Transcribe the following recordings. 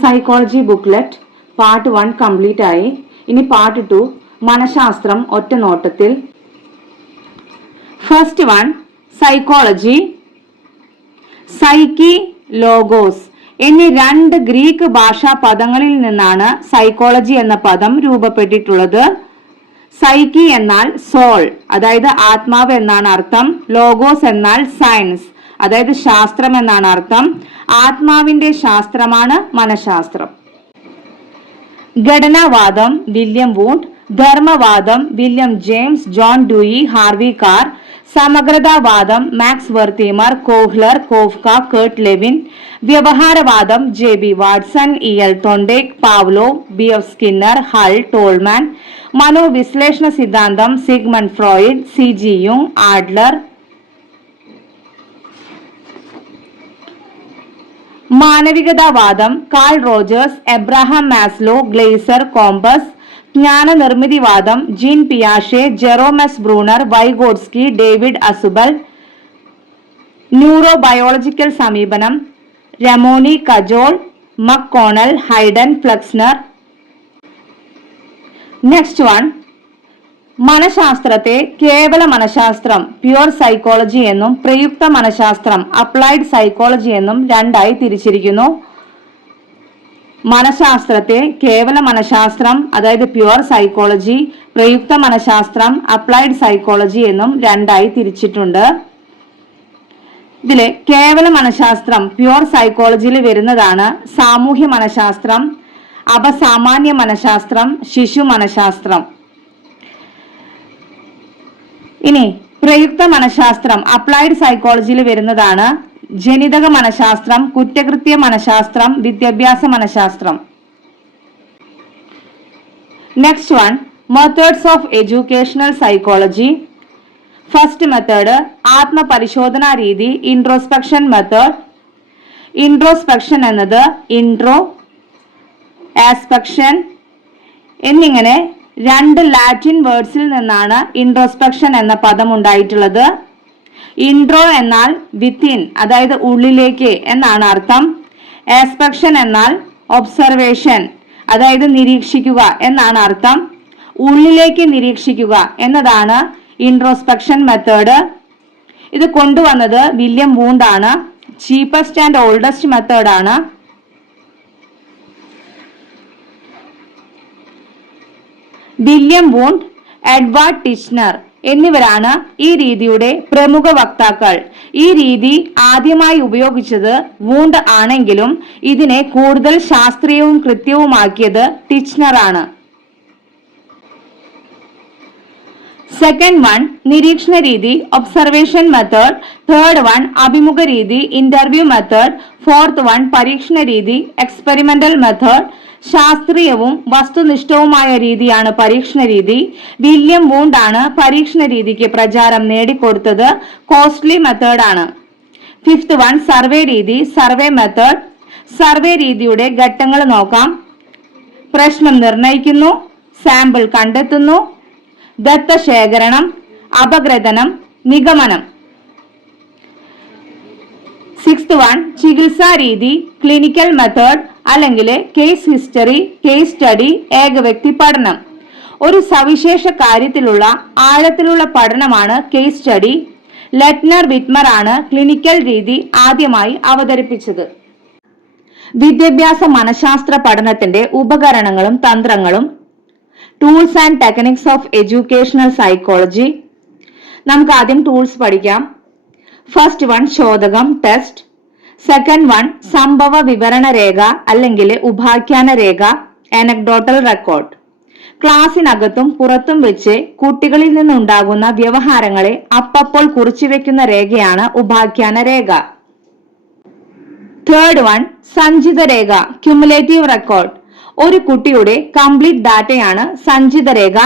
Psychology booklet part 1 complete ആയി. ഇനി part 2 മനഃശാസ്ത്രം ഒറ്റ നോട്ടത്തിൽ. First one psychology. Psyche, logos എന്നീ രണ്ട് ഗ്രീക്ക് ഭാഷാ പദങ്ങളിൽ നിന്നാണ് സൈക്കോളജി എന്ന പദം രൂപപ്പെട്ടിട്ടുള്ളത്. സൈക്കി എന്നാൽ സോൾ, അതായത് ആത്മാവ് എന്നാണ് അർത്ഥം. ലോഗോസ് എന്നാൽ സയൻസ്, അതായത് ശാസ്ത്രം എന്നാണ് അർത്ഥം. ആത്മാവിന്റെ ശാസ്ത്രമാണ് മനഃശാസ്ത്രം. ഘടനാവാദം വില്യം വൂണ്ട്, ധർമ്മവാദം William James John Dewey Harvey Carr, സമഗ്രതാവാദം Max Wertheimer, Kohler, Koffka, Kurt Lewin, വ്യവഹാരവാദം J B. Watson, E L. Thorndike, Pavlov, B F. Skinner, Hull, Tolman, മനോവിശ്ലേഷണ സിദ്ധാന്തം സിഗ്മണ്ട് ഫ്രോയിഡ്, സി.ജി. യുങ്, ആഡ്ലർ. മാനവികതാവാദം Carl Rogers, Abraham Maslow, Glasser, Combs. ജ്ഞാനനിർമ്മിതിവാദം Jean പിയാഷെ, Jerome S Bruner, Vygotsky, David Ausubel. Neurobiological സമീപനം Ramon y, Cajal, McConnell, Hyden, Flexner. Next one മനഃശാസ്ത്രത്തെ കേവല മനഃശാസ്ത്രം പ്യുവർ സൈക്കോളജി എന്നും പ്രയുക്ത മനഃശാസ്ത്രം അപ്ലൈഡ് സൈക്കോളജി എന്നും രണ്ടായി തിരിച്ചിരിക്കുന്നു. മനഃശാസ്ത്രത്തെ കേവല മനഃശാസ്ത്രം അതായത് പ്യുവർ സൈക്കോളജി, പ്രയുക്ത മനഃശാസ്ത്രം അപ്ലൈഡ് സൈക്കോളജി എന്നും രണ്ടായി തിരിച്ചിട്ടുണ്ട്. ഇതിലെ കേവല മനഃശാസ്ത്രം പ്യുവർ സൈക്കോളജിയിൽ വരുന്നതാണ് സാമൂഹ്യ മനഃശാസ്ത്രം, അപസാമാന്യ മനഃശാസ്ത്രം, ശിശു മനഃശാസ്ത്രം. ഇനി പ്രയുക്ത മനഃശാസ്ത്രം അപ്ലൈഡ് സൈക്കോളജിയിൽ വരുന്നതാണ് ജനിതക മനഃശാസ്ത്രം, കുറ്റകൃത്യ മനഃശാസ്ത്രം, വിദ്യാഭ്യാസ മനഃശാസ്ത്രം. Next one methods of educational psychology. First method ആത്മപരിശോധനാ രീതി, ഇൻട്രോസ്പെക്ഷൻ മെത്തേഡ്. ഇൻട്രോസ്പെക്ഷൻ എന്നത് ഇൻട്രോ, ആസ്പെക്ഷൻ എന്നിങ്ങനെ രണ്ട് ലാറ്റിൻ വേർഡ്സിൽ നിന്നാണ് ഇൻട്രോസ്പെക്ഷൻ എന്ന പദം ഉണ്ടായിട്ടുള്ളത്. ഇൻട്രോ എന്നാൽ വിത്തിൻ, അതായത് ഉള്ളിലേക്ക് എന്നാണ് അർത്ഥം. ആസ്പെക്ഷൻ എന്നാൽ ഒബ്സർവേഷൻ, അതായത് നിരീക്ഷിക്കുക എന്നാണ് അർത്ഥം. ഉള്ളിലേക്ക് നിരീക്ഷിക്കുക എന്നതാണ് ഇൻട്രോസ്പെക്ഷൻ മെത്തേഡ്. ഇത് കൊണ്ടുവന്നത് വില്യം വൂണ്ട് ആണ്. ചീപ്പസ്റ്റ് ആൻഡ് ഓൾഡസ്റ്റ് മെത്തേഡ് ആണ്. വില്യം വൂണ്ട്, എഡ്വാർഡ് ടിച്ച്നർ എന്നിവരാണ് ഈ രീതിയുടെ പ്രമുഖ വക്താക്കൾ. ഈ രീതി ആദ്യമായി ഉപയോഗിച്ചത് വൂണ്ട് ആണെങ്കിലും ഇതിനെ കൂടുതൽ ശാസ്ത്രീയവും കൃത്യവുമാക്കിയത് ടിച്ച്നർ ആണ്. സെക്കൻഡ് വൺ നിരീക്ഷണ രീതി, ഒബ്സർവേഷൻ മെത്തേഡ്. തേർഡ് വൺ അഭിമുഖ രീതി, ഇന്റർവ്യൂ മെത്തേഡ്. ഫോർത്ത് വൺ പരീക്ഷണ രീതി, എക്സ്പെരിമെന്റൽ മെത്തേഡ്. ശാസ്ത്രീയവും വസ്തുനിഷ്ഠവുമായ രീതിയാണ് പരീക്ഷണ രീതി. വില്യം വൂണ്ട് ആണ് പരീക്ഷണ രീതിക്ക് പ്രചാരം നേടിക്കൊടുത്തത്. കോസ്റ്റ്ലി മെത്തേഡ് ആണ്. ഫിഫ്ത് വൺ സർവേ രീതി, സർവേ മെത്തേഡ്. സർവേ രീതിയുടെ ഘട്ടങ്ങൾ നോക്കാം. പ്രശ്നം നിർണയിക്കുന്നു, സാമ്പിൾ കണ്ടെത്തുന്നു, ദത്തശേഖരണം, അപഗ്രഥനം, നിഗമനം. സിക്സ്ത് വൺ ചികിത്സാ രീതി, ക്ലിനിക്കൽ മെത്തേഡ് അല്ലെങ്കിൽ കേസ് ഹിസ്റ്ററി, കേസ് സ്റ്റഡി, ഏകവ്യക്തി പഠനം. ഒരു സവിശേഷ കാര്യത്തിലുള്ള ആഴത്തിലുള്ള പഠനമാണ് കേസ് സ്റ്റഡി. ലെറ്റ്നർ വിറ്റ്മർ ആണ് ക്ലിനിക്കൽ രീതി ആദ്യമായി അവതരിപ്പിച്ചത്. വിദ്യാഭ്യാസ മനഃശാസ്ത്ര പഠനത്തിന്റെ ഉപകരണങ്ങളും തന്ത്രങ്ങളും. Tools and techniques of educational psychology. നമുക്ക് ആദ്യം ടൂൾസ് പഠിക്കാം. ഫസ്റ്റ് വൺ ചോദകം, ടെസ്റ്റ്. സെക്കൻഡ് വൺ സംഭവ വിവരണ രേഖ അല്ലെങ്കിൽ ഉപാഖ്യാന രേഖ, അനക്ഡോട്ടൽ റെക്കോർഡ്. ക്ലാസ്സിനകത്തും പുറത്തും വെച്ച് കുട്ടികളിൽ നിന്നുണ്ടാകുന്ന വ്യവഹാരങ്ങളെ അപ്പപ്പോൾ കുറിച്ചുവെക്കുന്ന രേഖയാണ് ഉപാഖ്യാന രേഖ. തേർഡ് വൺ സഞ്ചിത രേഖ, ക്യുമുലേറ്റീവ് റെക്കോർഡ്. ഒരു കുട്ടിയുടെ കംപ്ലീറ്റ് ഡാറ്റയാണ് സഞ്ചിത രേഖ,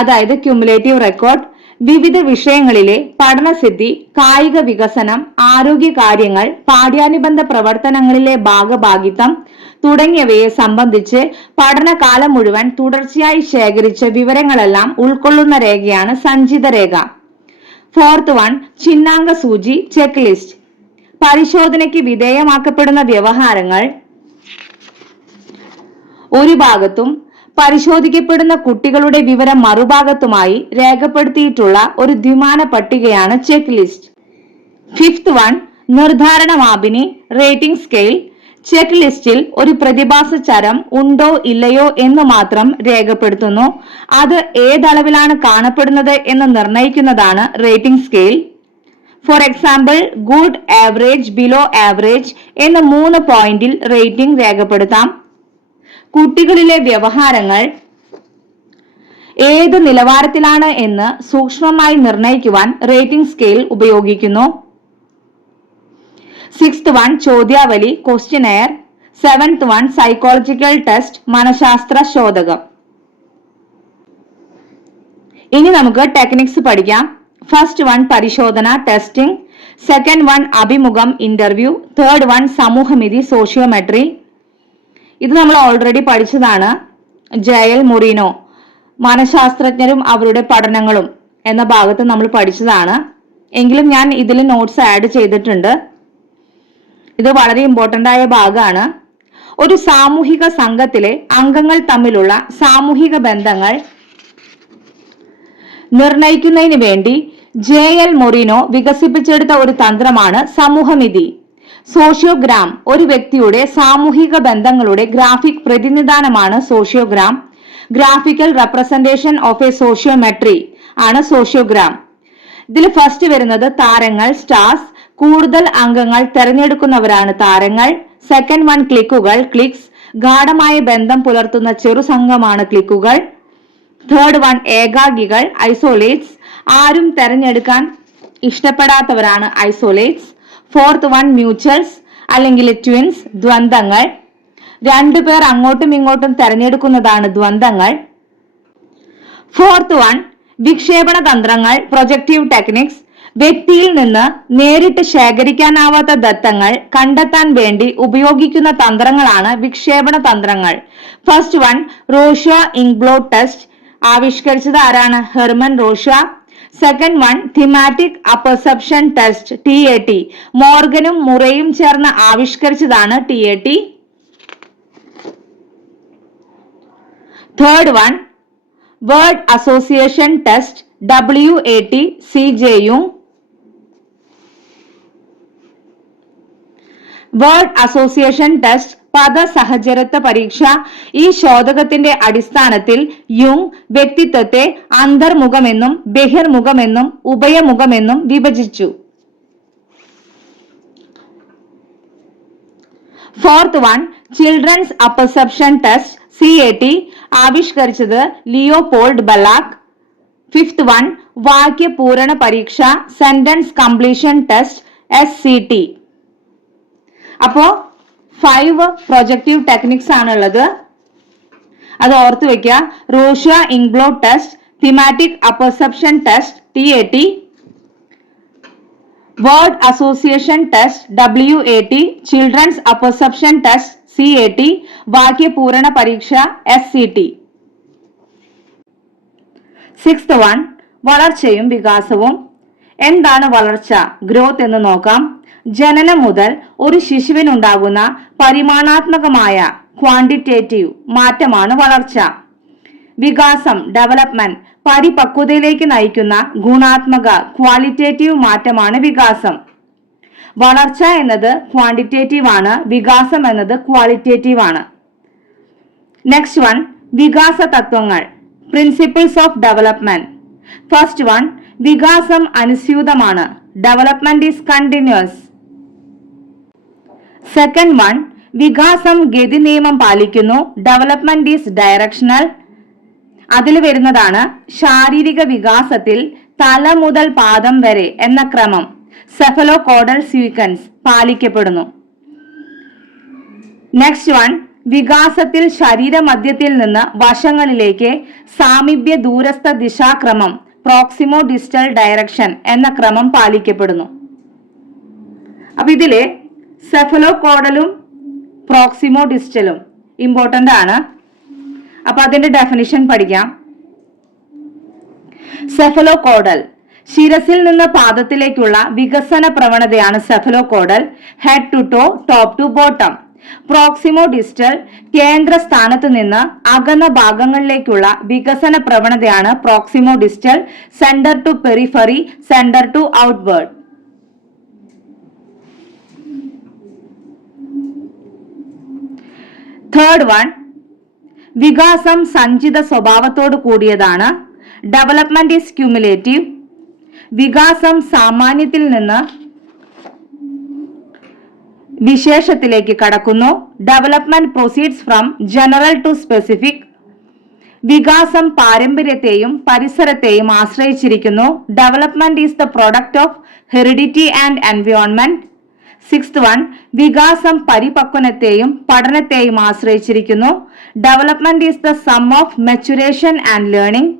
അതായത് ക്യുമുലേറ്റീവ് റെക്കോർഡ്. വിവിധ വിഷയങ്ങളിലെ പഠനസിദ്ധി, കായിക വികസനം, ആരോഗ്യ കാര്യങ്ങൾ, പാഠ്യാനുബന്ധ പ്രവർത്തനങ്ങളിലെ ഭാഗഭാഗിത്വം തുടങ്ങിയവയെ സംബന്ധിച്ച് പഠനകാലം മുഴുവൻ തുടർച്ചയായി ശേഖരിച്ച വിവരങ്ങളെല്ലാം ഉൾക്കൊള്ളുന്ന രേഖയാണ് സഞ്ചിത രേഖ. ഫോർത്ത് വൺ ചിഹ്നാങ്ക സൂചി, ചെക്ക് ലിസ്റ്റ്. പരിശോധനയ്ക്ക് വിധേയമാക്കപ്പെടുന്ന വ്യവഹാരങ്ങൾ ഒരു ഭാഗത്തും പരിശോധിക്കപ്പെടുന്ന കുട്ടികളുടെ വിവരം മറുഭാഗത്തുമായി രേഖപ്പെടുത്തിയിട്ടുള്ള ഒരു ദ്വിമാന പട്ടികയാണ് ചെക്ക് ലിസ്റ്റ്. ഫിഫ്ത് വൺ, നിർദ്ധാരണ മാപിനി റേറ്റിംഗ് സ്കെയിൽ. ചെക്ക് ലിസ്റ്റിൽ ഒരു പ്രതിഭാസ ചരം ഉണ്ടോ ഇല്ലയോ എന്ന് മാത്രം രേഖപ്പെടുത്തുന്നു. അത് ഏതളവിലാണ് കാണപ്പെടുന്നത് എന്ന് നിർണയിക്കുന്നതാണ് rating scale. For example, good, average, below average എന്ന 3 പോയിന്റിൽ റേറ്റിംഗ് രേഖപ്പെടുത്താം. കുട്ടികളിലെ വ്യവഹാരങ്ങൾ ഏത് നിലവാരത്തിലാണ് എന്ന് സൂക്ഷ്മമായി നിർണയിക്കുവാൻ റേറ്റിംഗ് സ്കെയിൽ ഉപയോഗിക്കുന്നു. സിക്സ്ത് വൺ, ചോദ്യാവലി questionnaire. Seventh one, psychological test മനഃശാസ്ത്ര ശോധകം. ഇനി നമുക്ക് ടെക്നിക്സ് പഠിക്കാം. ഫസ്റ്റ് വൺ പരിശോധന ടെസ്റ്റിംഗ്, സെക്കൻഡ് വൺ അഭിമുഖം ഇന്റർവ്യൂ, തേർഡ് വൺ സമൂഹമിതി സോഷ്യോമെട്രി. ഇത് നമ്മൾ ഓൾറെഡി പഠിച്ചതാണ്. ജയൽ മൊറീനോ മനഃശാസ്ത്രജ്ഞരും അവരുടെ പഠനങ്ങളും എന്ന ഭാഗത്ത് നമ്മൾ പഠിച്ചതാണ്. എങ്കിലും ഞാൻ ഇതിൽ നോട്ട്സ് ആഡ് ചെയ്തിട്ടുണ്ട്. ഇത് വളരെ ഇമ്പോർട്ടന്റ് ആയ ഭാഗമാണ്. ഒരു സാമൂഹിക സംഘത്തിലെ അംഗങ്ങൾ തമ്മിലുള്ള സാമൂഹിക ബന്ധങ്ങൾ നിർണയിക്കുന്നതിന് വേണ്ടി ജെ.എൽ. മൊറീനോ വികസിപ്പിച്ചെടുത്ത ഒരു തന്ത്രമാണ് സമൂഹമിതി. സോഷ്യോഗ്രാം ഒരു വ്യക്തിയുടെ സാമൂഹിക ബന്ധങ്ങളുടെ ഗ്രാഫിക് പ്രതിനിധാനമാണ് sociogram. Graphical representation of a sociometry ആണ് സോഷ്യോഗ്രാം. ഇതിൽ ഫസ്റ്റ് വരുന്നത് താരങ്ങൾ, സ്റ്റാർസ്. കൂടുതൽ അംഗങ്ങൾ തെരഞ്ഞെടുക്കുന്നവരാണ് താരങ്ങൾ. സെക്കൻഡ് വൺ ക്ലിക്കുകൾ, ക്ലിക്സ്. ഗാഢമായ ബന്ധം പുലർത്തുന്ന ചെറു സംഘമാണ് ക്ലിക്കുകൾ. Third one ഏകാഗികൾ, ഐസോലേറ്റ്സ്. ആരും തെരഞ്ഞെടുക്കാൻ ഇഷ്ടപ്പെടാത്തവരാണ് ഐസോലേറ്റ്സ്. ഫോർത്ത് വൺ മ്യൂച്വൽസ് അല്ലെങ്കിൽ ട്വിൻസ്, ദ്വന്ദ്ങ്ങൾ. 2 പേർ അങ്ങോട്ടും ഇങ്ങോട്ടും തെരഞ്ഞെടുക്കുന്നതാണ് ദ്വന്ദ്ങ്ങൾ. ഫോർത്ത് വൺ വിക്ഷേപണ തന്ത്രങ്ങൾ, പ്രൊജക്റ്റീവ് ടെക്നിക്സ്. വ്യക്തിയിൽ നിന്ന് നേരിട്ട് ശേഖരിക്കാനാവാത്ത ദത്തങ്ങൾ കണ്ടെത്താൻ വേണ്ടി ഉപയോഗിക്കുന്ന തന്ത്രങ്ങളാണ് വിക്ഷേപണ തന്ത്രങ്ങൾ. First one Rorschach inkblot test. ആവിഷ്കരിച്ചത് ആരാണ്? Hermann Rorschach. Second one thematic apperception test, TAT. മോർഗനും മുറയും ചേർന്ന് ആവിഷ്കരിച്ചതാണ് TAT. Third one word association test, WAT, CJ യുങ്. വേർഡ് അസോസിയേഷൻ ടെസ്റ്റ് പദസഹചരത്വ പരീക്ഷ. ഈ ശോധകത്തിന്റെ അടിസ്ഥാനത്തിൽ യുങ് വ്യക്തിത്വത്തെ അന്തർമുഖമെന്നും ബഹിർമുഖമെന്നും ഉഭയമുഖമെന്നും വിഭജിച്ചു. Fourth one children's apperception test, CAT. ആവിഷ്കരിച്ചത് ലിയോപോൾഡ് ബലാക്. ഫിഫ്ത് വൺ വാക്യ പൂരണ പരീക്ഷ, സെന്റൻസ് കംപ്ലീഷൻ ടെസ്റ്റ്, SCT. അപ്പോ 5 പ്രൊജക്റ്റീവ് ടെക്നിക്സ് ആണുള്ളത്. അത് ഓർത്ത് വെക്കുക. Rorschach inkblot test, thematic apperception test, TAT. Word association test, WAT. Children's apperception test, CAT. വാക്യപൂരണ പരീക്ഷ, SCT. സിക്സ്ത് വൺ വളർച്ചയും വികാസവും. എന്താണ് വളർച്ച, ഗ്രോത്ത് എന്ന് നോക്കാം. ജനനം മുതൽ ഒരു ശിശുവിനുണ്ടാകുന്ന പരിമാണാത്മകമായ ക്വാണ്ടിറ്റേറ്റീവ് മാറ്റമാണ് വളർച്ച. വികാസം, ഡെവലപ്മെന്റ്, പരിപക്വതയിലേക്ക് നയിക്കുന്ന ഗുണാത്മക ക്വാളിറ്റേറ്റീവ് മാറ്റമാണ് വികാസം. വളർച്ച എന്നത് ക്വാണ്ടിറ്റേറ്റീവ് ആണ്, വികാസം എന്നത് ക്വാളിറ്റേറ്റീവ് ആണ്. നെക്സ്റ്റ് വൺ വികാസ തത്വങ്ങൾ, principles of development. First one വികാസം അനുസ്യൂതമാണ്, development is continuous. Second one വികാസം ഗതി നിയമം പാലിക്കുന്നു, ഡെവലപ്മെന്റ് ഈസ് ഡയറക്ഷണൽ. അതിൽ വരുന്നതാണ് ശാരീരിക വികാസത്തിൽ തല മുതൽ പാദം വരെ എന്ന ക്രമം, സെഫലോകോഡൽ സീക്വൻസ് പാലിക്കപ്പെടുന്നു. നെക്സ്റ്റ് വൺ വികാസത്തിൽ ശരീരമധ്യത്തിൽ നിന്ന് വശങ്ങളിലേക്ക് സാമീപ്യ ദൂരസ്ഥ ദിശാക്രമം, പ്രോക്സിമോ ഡിസ്റ്റൽ ഡയറക്ഷൻ എന്ന ക്രമം പാലിക്കപ്പെടുന്നു. അപ്പൊ ഇതില് സെഫലോകോഡലും പ്രോക്സിമോ ഡിസ്റ്റലും ഇമ്പോർട്ടന്റ് ആണ്. അപ്പൊ അതിന്റെ ഡെഫിനിഷൻ പഠിക്കാം. സെഫലോകോഡൽ ശിരസിൽ നിന്ന് പാദത്തിലേക്കുള്ള വികസന പ്രവണതയാണ് cephalocaudal. Head to toe, top to bottom. Proximo distal കേന്ദ്ര സ്ഥാനത്ത് നിന്ന് അകന്ന ഭാഗങ്ങളിലേക്കുള്ള വികസന പ്രവണതയാണ് proximo distal. Centre to periphery, centre to outward. Third one, വികാസം സഞ്ചിത സ്വഭാവത്തോട് കൂടിയതാണ്. Development is cumulative. വികാസം സാമാന്യത്തിൽ നിന്ന് വിശേഷത്തിലേക്ക് കടക്കുന്നു. Development proceeds from general to specific. വികാസം പാരമ്പര്യത്തെയും പരിസരത്തെയും ആശ്രയിച്ചിരിക്കുന്നു. Development is the product of heredity and environment. Sixth one, വികാസം പരിപക്വനത്തെയും പഠനത്തെയും ആശ്രയിച്ചിരിക്കുന്നു. Development is the some of maturation and learning.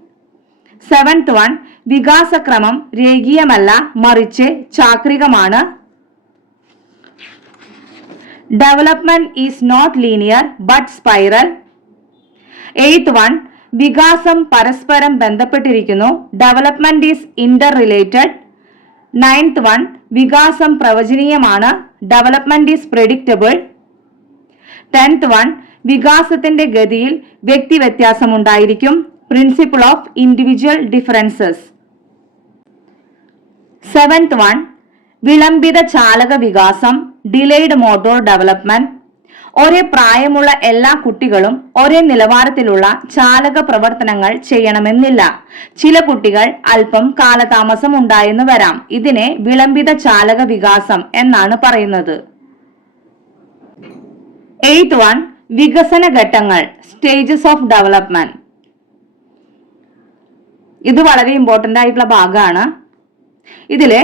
Seventh one, വികാസക്രമം രേഖീയമല്ല, മറിച്ച് ചാക്രികമാണ്. Development is not linear but spiral. Eighth one, വികാസം പരസ്പരം ബന്ധപ്പെട്ടിരിക്കുന്നു. Development is interrelated. Ninth one, വികാസം പ്രവചനീയമാണ്. Development is predictable. Tenth one, വികാസത്തിന്റെ ഗതിയിൽ വ്യക്തി വ്യത്യാസം ഉണ്ടായിരിക്കും. Principle of individual differences. Seventh one, വിളംബിത ചാലക വികാസം, ഡിലേഡ് മോട്ടോർ ഡെവലപ്മെന്റ്. ഒരേ പ്രായമുള്ള എല്ലാ കുട്ടികളും ഒരേ നിലവാരത്തിലുള്ള ചാലക പ്രവർത്തനങ്ങൾ ചെയ്യണമെന്നില്ല. ചില കുട്ടികൾ അല്പം കാലതാമസം ഉണ്ടായെന്ന് വരാം. ഇതിനെ വിളംബിത ചാലക വികാസം എന്നാണ് പറയുന്നത്. എയ്ത്ത് വൺ, വികസന ഘട്ടങ്ങൾ, സ്റ്റേജസ് ഓഫ് ഡെവലപ്മെന്റ്. ഇത് വളരെ ഇമ്പോർട്ടന്റ് ആയിട്ടുള്ള ഭാഗമാണ്. ഇതില്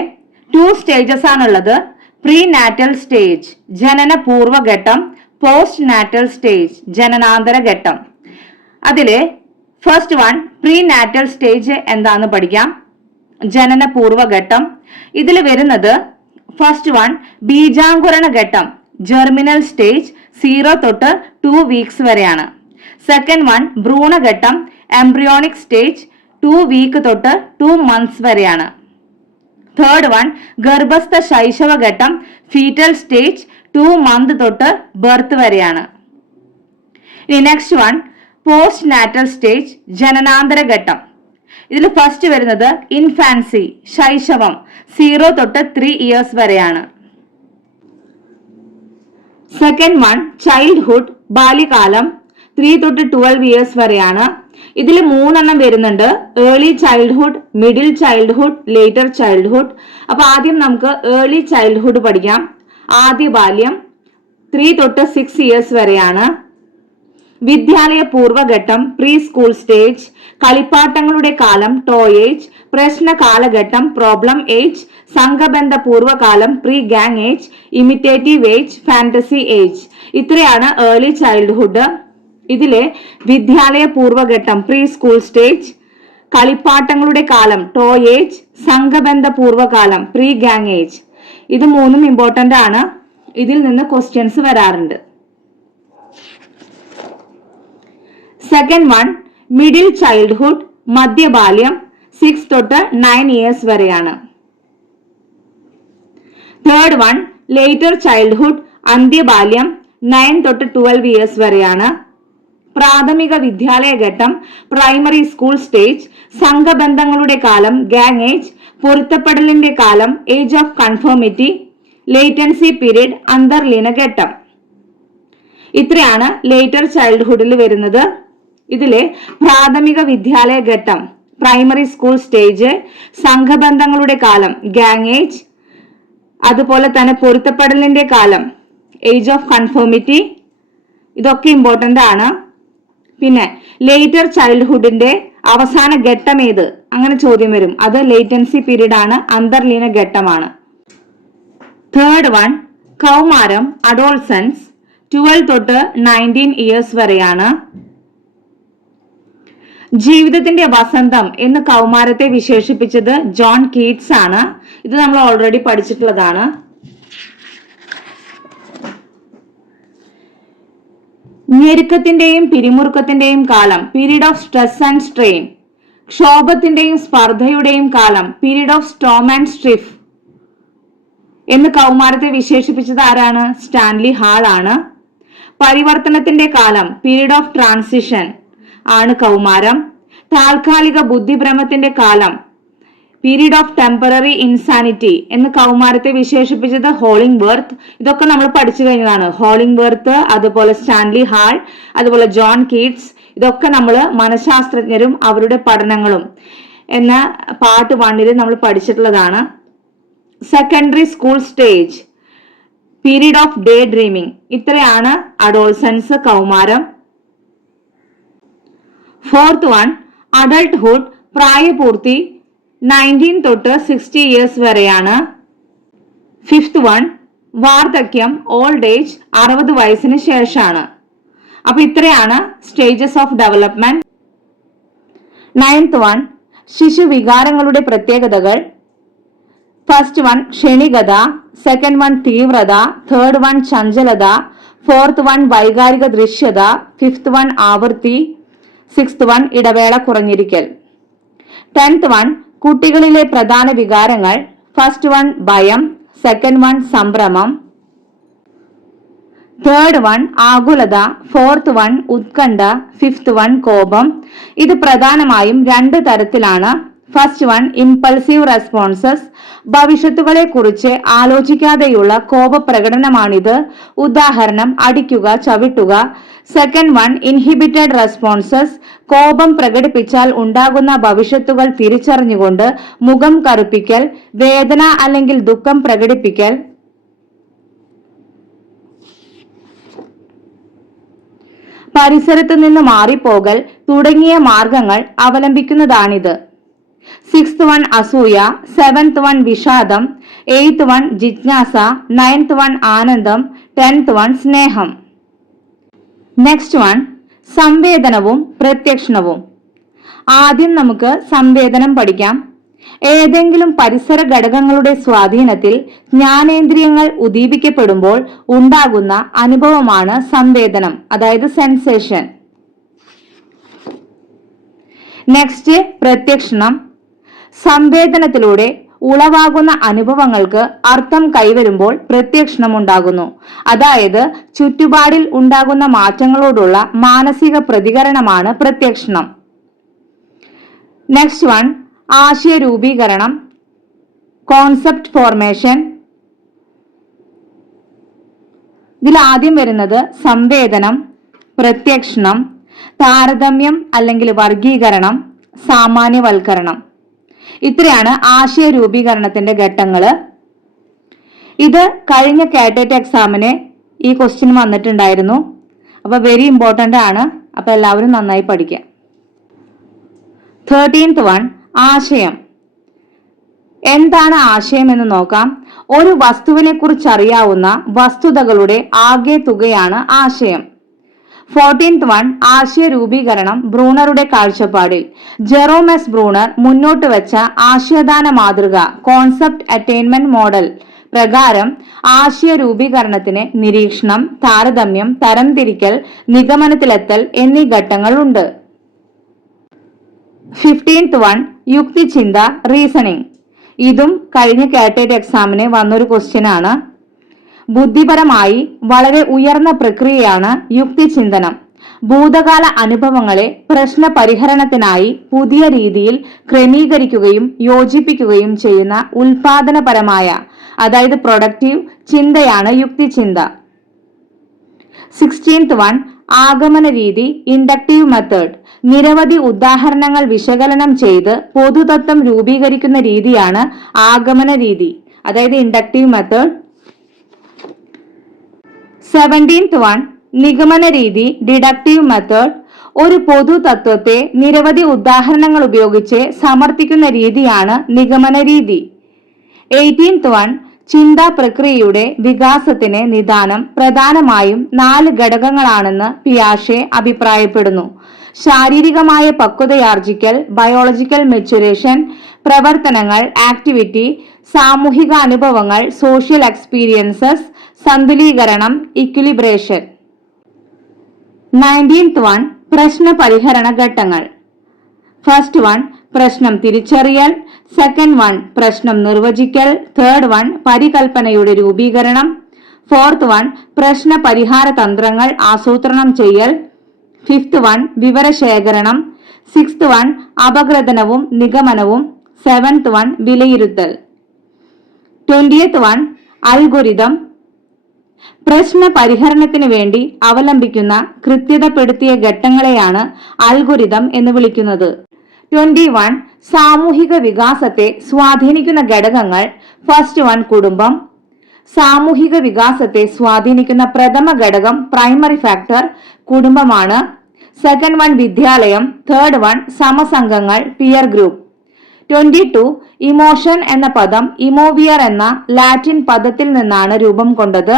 2 സ്റ്റേജസ് ആണുള്ളത്. പ്രീ നാറ്റൽ സ്റ്റേജ്, ജനന പൂർവ്വഘട്ടം. പോസ്റ്റ് നാറ്റൽ സ്റ്റേജ്, ജനനാന്തര ഘട്ടം. അതില് first one, pre natal stage എന്താന്ന് പഠിക്കാം. ജനന പൂർവ്വഘട്ടം. ഇതിൽ വരുന്നത് ഫസ്റ്റ് വൺ, ബീജാങ്കുരണ ഘട്ടം, ജെർമിനൽ സ്റ്റേജ്, 0 തൊട്ട് 2 വീക്സ് വരെയാണ്. സെക്കൻഡ് വൺ, ഭ്രൂണഘട്ടം, എംബ്രിയോണിക് സ്റ്റേജ്, 2 വീക്ക് തൊട്ട് 2 മന്ത്സ് വരെയാണ്. തേർഡ് വൺ, ഗർഭസ്ഥ ശൈശവഘട്ടം, ഫീറ്റൽ സ്റ്റേജ്, 2 മന്ത് തൊട്ട് ബർത്ത് വരെയാണ്. ഇനി next one, postnatal stage, ജനനാന്തര ഘട്ടം. ഇതിൽ ഫസ്റ്റ് വരുന്നത് ഇൻഫാൻസി, ശൈശവം, 0 തൊട്ട് 3 ഇയേഴ്സ് വരെയാണ്. സെക്കൻഡ് വൺ, ചൈൽഡ്ഹുഡ്, ബാല്യകാലം, 3 തൊട്ട് 12 ഇയേഴ്സ് വരെയാണ്. ഇതിൽ 3 വരുന്നുണ്ട്. Early childhood, middle childhood, later childhood. അപ്പൊ ആദ്യം നമുക്ക് ഏർലി ചൈൽഡ്ഹുഡ് പഠിക്കാം. ആദ്യ ബാല്യം 3 തൊട്ട് 6 ഇയേഴ്സ് വരെയാണ്. വിദ്യാലയ പൂർവ്വഘട്ടം, പ്രീ സ്കൂൾ സ്റ്റേജ്, കളിപ്പാട്ടങ്ങളുടെ കാലം, ടോയ് ഏജ്, പ്രശ്ന കാലഘട്ടം, പ്രോബ്ലം ഏജ്, സംഘബന്ധ പൂർവ്വകാലം, pre gang age, imitative age, fantasy age. ഇത്രയാണ് ഏർലി ചൈൽഡ്ഹുഡ്. ഇതിലെ വിദ്യാലയ പൂർവ്വഘട്ടം, പ്രീ സ്കൂൾ സ്റ്റേജ്, കളിപ്പാട്ടങ്ങളുടെ കാലം, ടോയ് ഏജ്, സംഘബന്ധ പൂർവ്വകാലം, പ്രീ ഗാങ് ഏജ്. ഇത് 3 ഇമ്പോർട്ടന്റ് ആണ്. ഇതിൽ നിന്ന് ക്വസ്റ്റ്യൻസ് വരാറുണ്ട്. സെക്കൻഡ് വൺ, മിഡിൽ ചൈൽഡ്ഹുഡ്, മധ്യബാല്യം, 6 തൊട്ട് 9 ഇയേഴ്സ് വരെയാണ്. തേർഡ് വൺ, ലേറ്റർ ചൈൽഡ്ഹുഡ്, അന്ത്യബാല്യം, 9 തൊട്ട് 12 ഇയേഴ്സ് വരെയാണ്. പ്രാഥമിക വിദ്യാലയ ഘട്ടം, പ്രൈമറി സ്കൂൾ സ്റ്റേജ്, സംഘബന്ധങ്ങളുടെ കാലം, ഗാങ് ഏജ്, പൊരുത്തപ്പെടലിന്റെ കാലം, age of conformity, latency period, അന്തർലീന ഘട്ടം. ഇത്രയാണ് ലേറ്റർ ചൈൽഡ്ഹുഡിൽ വരുന്നത്. ഇതിലെ പ്രാഥമിക വിദ്യാലയ ഘട്ടം, പ്രൈമറി സ്കൂൾ സ്റ്റേജ്, സംഘബന്ധങ്ങളുടെ കാലം, ഗാങ് ഏജ്, അതുപോലെ തന്നെ പൊരുത്തപ്പെടലിന്റെ കാലം, ഏജ് ഓഫ് കൺഫോമിറ്റി, ഇതൊക്കെ ഇമ്പോർട്ടന്റ് ആണ്. പിന്നെ ലേറ്റർ ചൈൽഡ്ഹുഡിന്റെ അവസാന ഘട്ടം ഏത്, അങ്ങനെ ചോദ്യം വരും. അത് ലേറ്റൻസി പീരീഡ് ആണ്, അന്തർലീന ഘട്ടമാണ്. തേർഡ് വൺ, കൗമാരം, അഡോൾസൻസ്, 12 തൊട്ട് 19 ഇയേഴ്സ് വരെയാണ്. ജീവിതത്തിന്റെ വസന്തം എന്ന് കൗമാരത്തെ വിശേഷിപ്പിച്ചത് ജോൺ കീറ്റ്സ് ആണ്. ഇത് നമ്മൾ ഓൾറെഡി പഠിച്ചിട്ടുള്ളതാണ്. ഞെരുക്കത്തിന്റെയും പിരിമുറുക്കത്തിന്റെയും കാലം, period of stress and strain. ക്ഷോഭത്തിന്റെയും സ്പർദ്ധയുടെയും കാലം, period of storm and strife എന്ന് കൗമാരത്തെ വിശേഷിപ്പിച്ചത് ആരാണ്? സ്റ്റാൻലി ഹാൾ ആണ്. പരിവർത്തനത്തിന്റെ കാലം പീരീഡ് ഓഫ് ട്രാൻസിഷൻ ആണ് കൗമാരം. താൽക്കാലിക ബുദ്ധിഭ്രമത്തിന്റെ കാലം പീരീഡ് ഓഫ് ടെമ്പററി ഇൻസാനിറ്റി എന്ന് കൗമാരത്തെ വിശേഷിപ്പിച്ചത് ഹോളിംഗ്വർത്ത്. ഇതൊക്കെ നമ്മൾ പഠിച്ചു കഴിഞ്ഞതാണ്. ഹോളിംഗ്വർത്ത്, അതുപോലെ സ്റ്റാൻലി ഹാൾ, അതുപോലെ ജോൺ കീറ്റ്സ്, ഇതൊക്കെ നമ്മൾ മനഃശാസ്ത്രജ്ഞരും അവരുടെ പഠനങ്ങളും എന്ന പാർട്ട് 1 നമ്മൾ പഠിച്ചിട്ടുള്ളതാണ്. Secondary school stage period of daydreaming. ഇത്രയാണ് അഡോൾസൻസ്, കൗമാരം. 4th വൺ അഡൾട്ട്ഹുഡ്, പ്രായപൂർത്തി 19 തൊട്ട് 60 ഇയേഴ്സ് വരെയാണ്. 5th വൺ വാർദ്ധക്യം, ഓൾഡ് ഏജ് 60 വയസ്സിന് ശേഷമാണ്. അപ്പൊ ഇത്രയാണ് stages of development. 9th one ശിശു വികാരങ്ങളുടെ പ്രത്യേകതകൾ. ഫസ്റ്റ് വൺ ക്ഷണികത, സെക്കൻഡ് വൺ തീവ്രത, തേർഡ് വൺ ചഞ്ചലത, 4th വൺ വൈകാരിക ദൃശ്യത, 5th വൺ ആവൃത്തി, 6th വൺ ഇടവേള കുറഞ്ഞിരിക്കൽ. 10th വൺ കുട്ടികളിലെ പ്രധാന വികാരങ്ങൾ. ഫസ്റ്റ് വൺ ഭയം, സെക്കൻഡ് വൺ സംഭ്രമം, തേർഡ് വൺ ആകുലത, 4th വൺ ഉത്കണ്ഠ, 5th വൺ കോപം. ഇത് പ്രധാനമായും 2 തരത്തിലാണ്. ഫസ്റ്റ് വൺ ഇമ്പൾസീവ് റെസ്പോൺസസ്, ഭവിഷ്യത്തുകളെ കുറിച്ച് ആലോചിക്കാതെയുള്ള കോപപ്രകടനമാണിത്. ഉദാഹരണം അടിക്കുക, ചവിട്ടുക. സെക്കൻഡ് വൺ ഇൻഹിബിറ്റഡ് റെസ്പോൺസസ്, കോപം പ്രകടിപ്പിച്ചാൽ ഉണ്ടാകുന്ന ഭവിഷ്യത്തുകൾ തിരിച്ചറിഞ്ഞുകൊണ്ട് മുഖം കറുപ്പിക്കൽ, വേദന അല്ലെങ്കിൽ ദുഃഖം പ്രകടിപ്പിക്കൽ. പരിസരത്ത് നിന്ന് മാറിപ്പോകൽ തുടങ്ങിയ മാർഗങ്ങൾ അവലംബിക്കുന്നതാണിത്. 6th വൺ അസൂയ, 7th വൺ വിഷാദം, 8th വൺ ജിജ്ഞാസ, 9th വൺ ആനന്ദം, 10th വൺ സ്നേഹം. നെക്സ്റ്റ് വൺ സംവേദനവും പ്രത്യക്ഷണവും. ആദ്യം നമുക്ക് സംവേദനം പഠിക്കാം. ഏതെങ്കിലും പരിസര ഘടകങ്ങളുടെ സ്വാധീനത്തിൽ ജ്ഞാനേന്ദ്രിയങ്ങൾ ഉദ്ദീപിക്കപ്പെടുമ്പോൾ ഉണ്ടാകുന്ന അനുഭവമാണ് സംവേദനം, അതായത് സെൻസേഷൻ. നെക്സ്റ്റ് പ്രത്യക്ഷണം. സംവേദനത്തിലൂടെ ഉളവാകുന്ന അനുഭവങ്ങൾക്ക് അർത്ഥം കൈവരുമ്പോൾ പ്രത്യക്ഷണം ഉണ്ടാകുന്നു. അതായത് ചുറ്റുപാടിൽ ഉണ്ടാകുന്ന മാറ്റങ്ങളോടുള്ള മാനസിക പ്രതികരണമാണ് പ്രത്യക്ഷണം. നെക്സ്റ്റ് വൺ ആശയ രൂപീകരണം, കോൺസെപ്റ്റ് ഫോർമേഷൻ. ഇതിൽ ആദ്യം വരുന്നത് സംവേദനം, പ്രത്യക്ഷണം, താരതമ്യം അല്ലെങ്കിൽ വർഗീകരണം, സാമാന്യവൽക്കരണം. ഇത്രയാണ് ആശയ രൂപീകരണത്തിന്റെ ഘട്ടങ്ങള്. ഇത് കഴിഞ്ഞ കാറ്ററ്റ് എക്സാമിന് ഈ ക്വസ്റ്റ്യൻ വന്നിട്ടുണ്ടായിരുന്നു. അപ്പൊ വെരി ഇമ്പോർട്ടന്റ് ആണ്. അപ്പൊ എല്ലാവരും നന്നായി പഠിക്കാം. 13th വൺ ആശയം. എന്താണ് ആശയം എന്ന് നോക്കാം. ഒരു വസ്തുവിനെ കുറിച്ച് അറിയാവുന്ന വസ്തുതകളുടെ ആകെ തുകയാണ് ആശയം. 14th വൺ ആശയ രൂപീകരണം ബ്രൂണറുടെ കാഴ്ചപ്പാടിൽ. ജെറോം എസ് ബ്രൂണർ മുന്നോട്ട് വെച്ച ആശയദാന മാതൃക കോൺസെപ്റ്റ് അറ്റൈൻമെന്റ് മോഡൽ പ്രകാരം ആശയ രൂപീകരണത്തിന് നിരീക്ഷണം, താരതമ്യം, തരംതിരിക്കൽ, നിഗമനത്തിലെത്തൽ എന്നീ ഘട്ടങ്ങളുണ്ട്. 15th one യുക്തിചിന്ത, reasoning. ഇതും കഴിഞ്ഞ കാറ്ററ്റ് എക്സാമിന് വന്നൊരു ക്വസ്റ്റ്യൻ ആണ്. ബുദ്ധിപരമായി വളരെ ഉയർന്ന പ്രക്രിയയാണ് യുക്തിചിന്തനം. ഭൂതകാല അനുഭവങ്ങളെ പ്രശ്ന പരിഹരണത്തിനായി പുതിയ രീതിയിൽ ക്രമീകരിക്കുകയും യോജിപ്പിക്കുകയും ചെയ്യുന്ന ഉൽപാദനപരമായ, അതായത് പ്രൊഡക്റ്റീവ് ചിന്തയാണ് യുക്തിചിന്ത. 16th വൺ ആഗമന രീതി, ഇൻഡക്റ്റീവ് മെത്തേഡ്. നിരവധി ഉദാഹരണങ്ങൾ വിശകലനം ചെയ്ത് പൊതുതത്വം രൂപീകരിക്കുന്ന രീതിയാണ് ആഗമന രീതി, അതായത് ഇൻഡക്റ്റീവ് മെത്തേഡ്. 17th വൺ നിഗമന രീതി, ഡിഡക്റ്റീവ് മെത്തേഡ്. ഒരു പൊതു തത്വത്തെ നിരവധി ഉദാഹരണങ്ങൾ ഉപയോഗിച്ച് സമർത്ഥിക്കുന്ന രീതിയാണ് നിഗമന രീതി. 18th വൺ ചിന്താ പ്രക്രിയയുടെ വികാസത്തിന് നിദാനം പ്രധാനമായും 4 ഘടകങ്ങളാണെന്ന് പിയാഷെ അഭിപ്രായപ്പെടുന്നു. ശാരീരികമായ പക്വതയാർജിക്കൽ, ബയോളജിക്കൽ മെച്ചുറേഷൻ, പ്രവർത്തനങ്ങൾ ആക്ടിവിറ്റി, സാമൂഹിക അനുഭവങ്ങൾ സോഷ്യൽ എക്സ്പീരിയൻസസ്, സന്തുലീകരണം ഇക്വിലിബ്രേഷൻ. 19th വൺ പ്രശ്ന പരിഹരണ ഘട്ടങ്ങൾ. ഫസ്റ്റ് വൺ പ്രശ്നം തിരിച്ചറിയൽ, സെക്കൻഡ് വൺ പ്രശ്നം നിർവചിക്കൽ, തേർഡ് വൺ പരികൽപ്പനയുടെ രൂപീകരണം, 4th വൺ പ്രശ്ന പരിഹാര തന്ത്രങ്ങൾ ആസൂത്രണം ചെയ്യൽ. 5th വൺ വിവരശേഖരണം. 6th one അപഗ്രഥനവും നിഗമനവും. 7th വൺ വിലയിരുത്തൽ. 20th one algorithm. പ്രശ്ന പരിഹരണത്തിന് വേണ്ടി അവലംബിക്കുന്ന കൃത്യതപ്പെടുത്തിയ ഘട്ടങ്ങളെയാണ് അൽഗോരിതം എന്ന് വിളിക്കുന്നത്. 21 സാമൂഹിക വികാസത്തെ സ്വാധീനിക്കുന്ന ഘടകങ്ങൾ. ഫസ്റ്റ് വൺ കുടുംബം. സാമൂഹിക വികാസത്തെ സ്വാധീനിക്കുന്ന പ്രഥമ ഘടകം പ്രൈമറി ഫാക്ടർ കുടുംബമാണ്. സെക്കൻഡ് വൺ വിദ്യാലയം. തേർഡ് വൺ സമസംഘങ്ങൾ പിയർ ഗ്രൂപ്പ്. 22 ഇമോഷൻ എന്ന പദം ഇമോവിയർ എന്ന ലാറ്റിൻ പദത്തിൽ നിന്നാണ് രൂപം കൊണ്ടത്.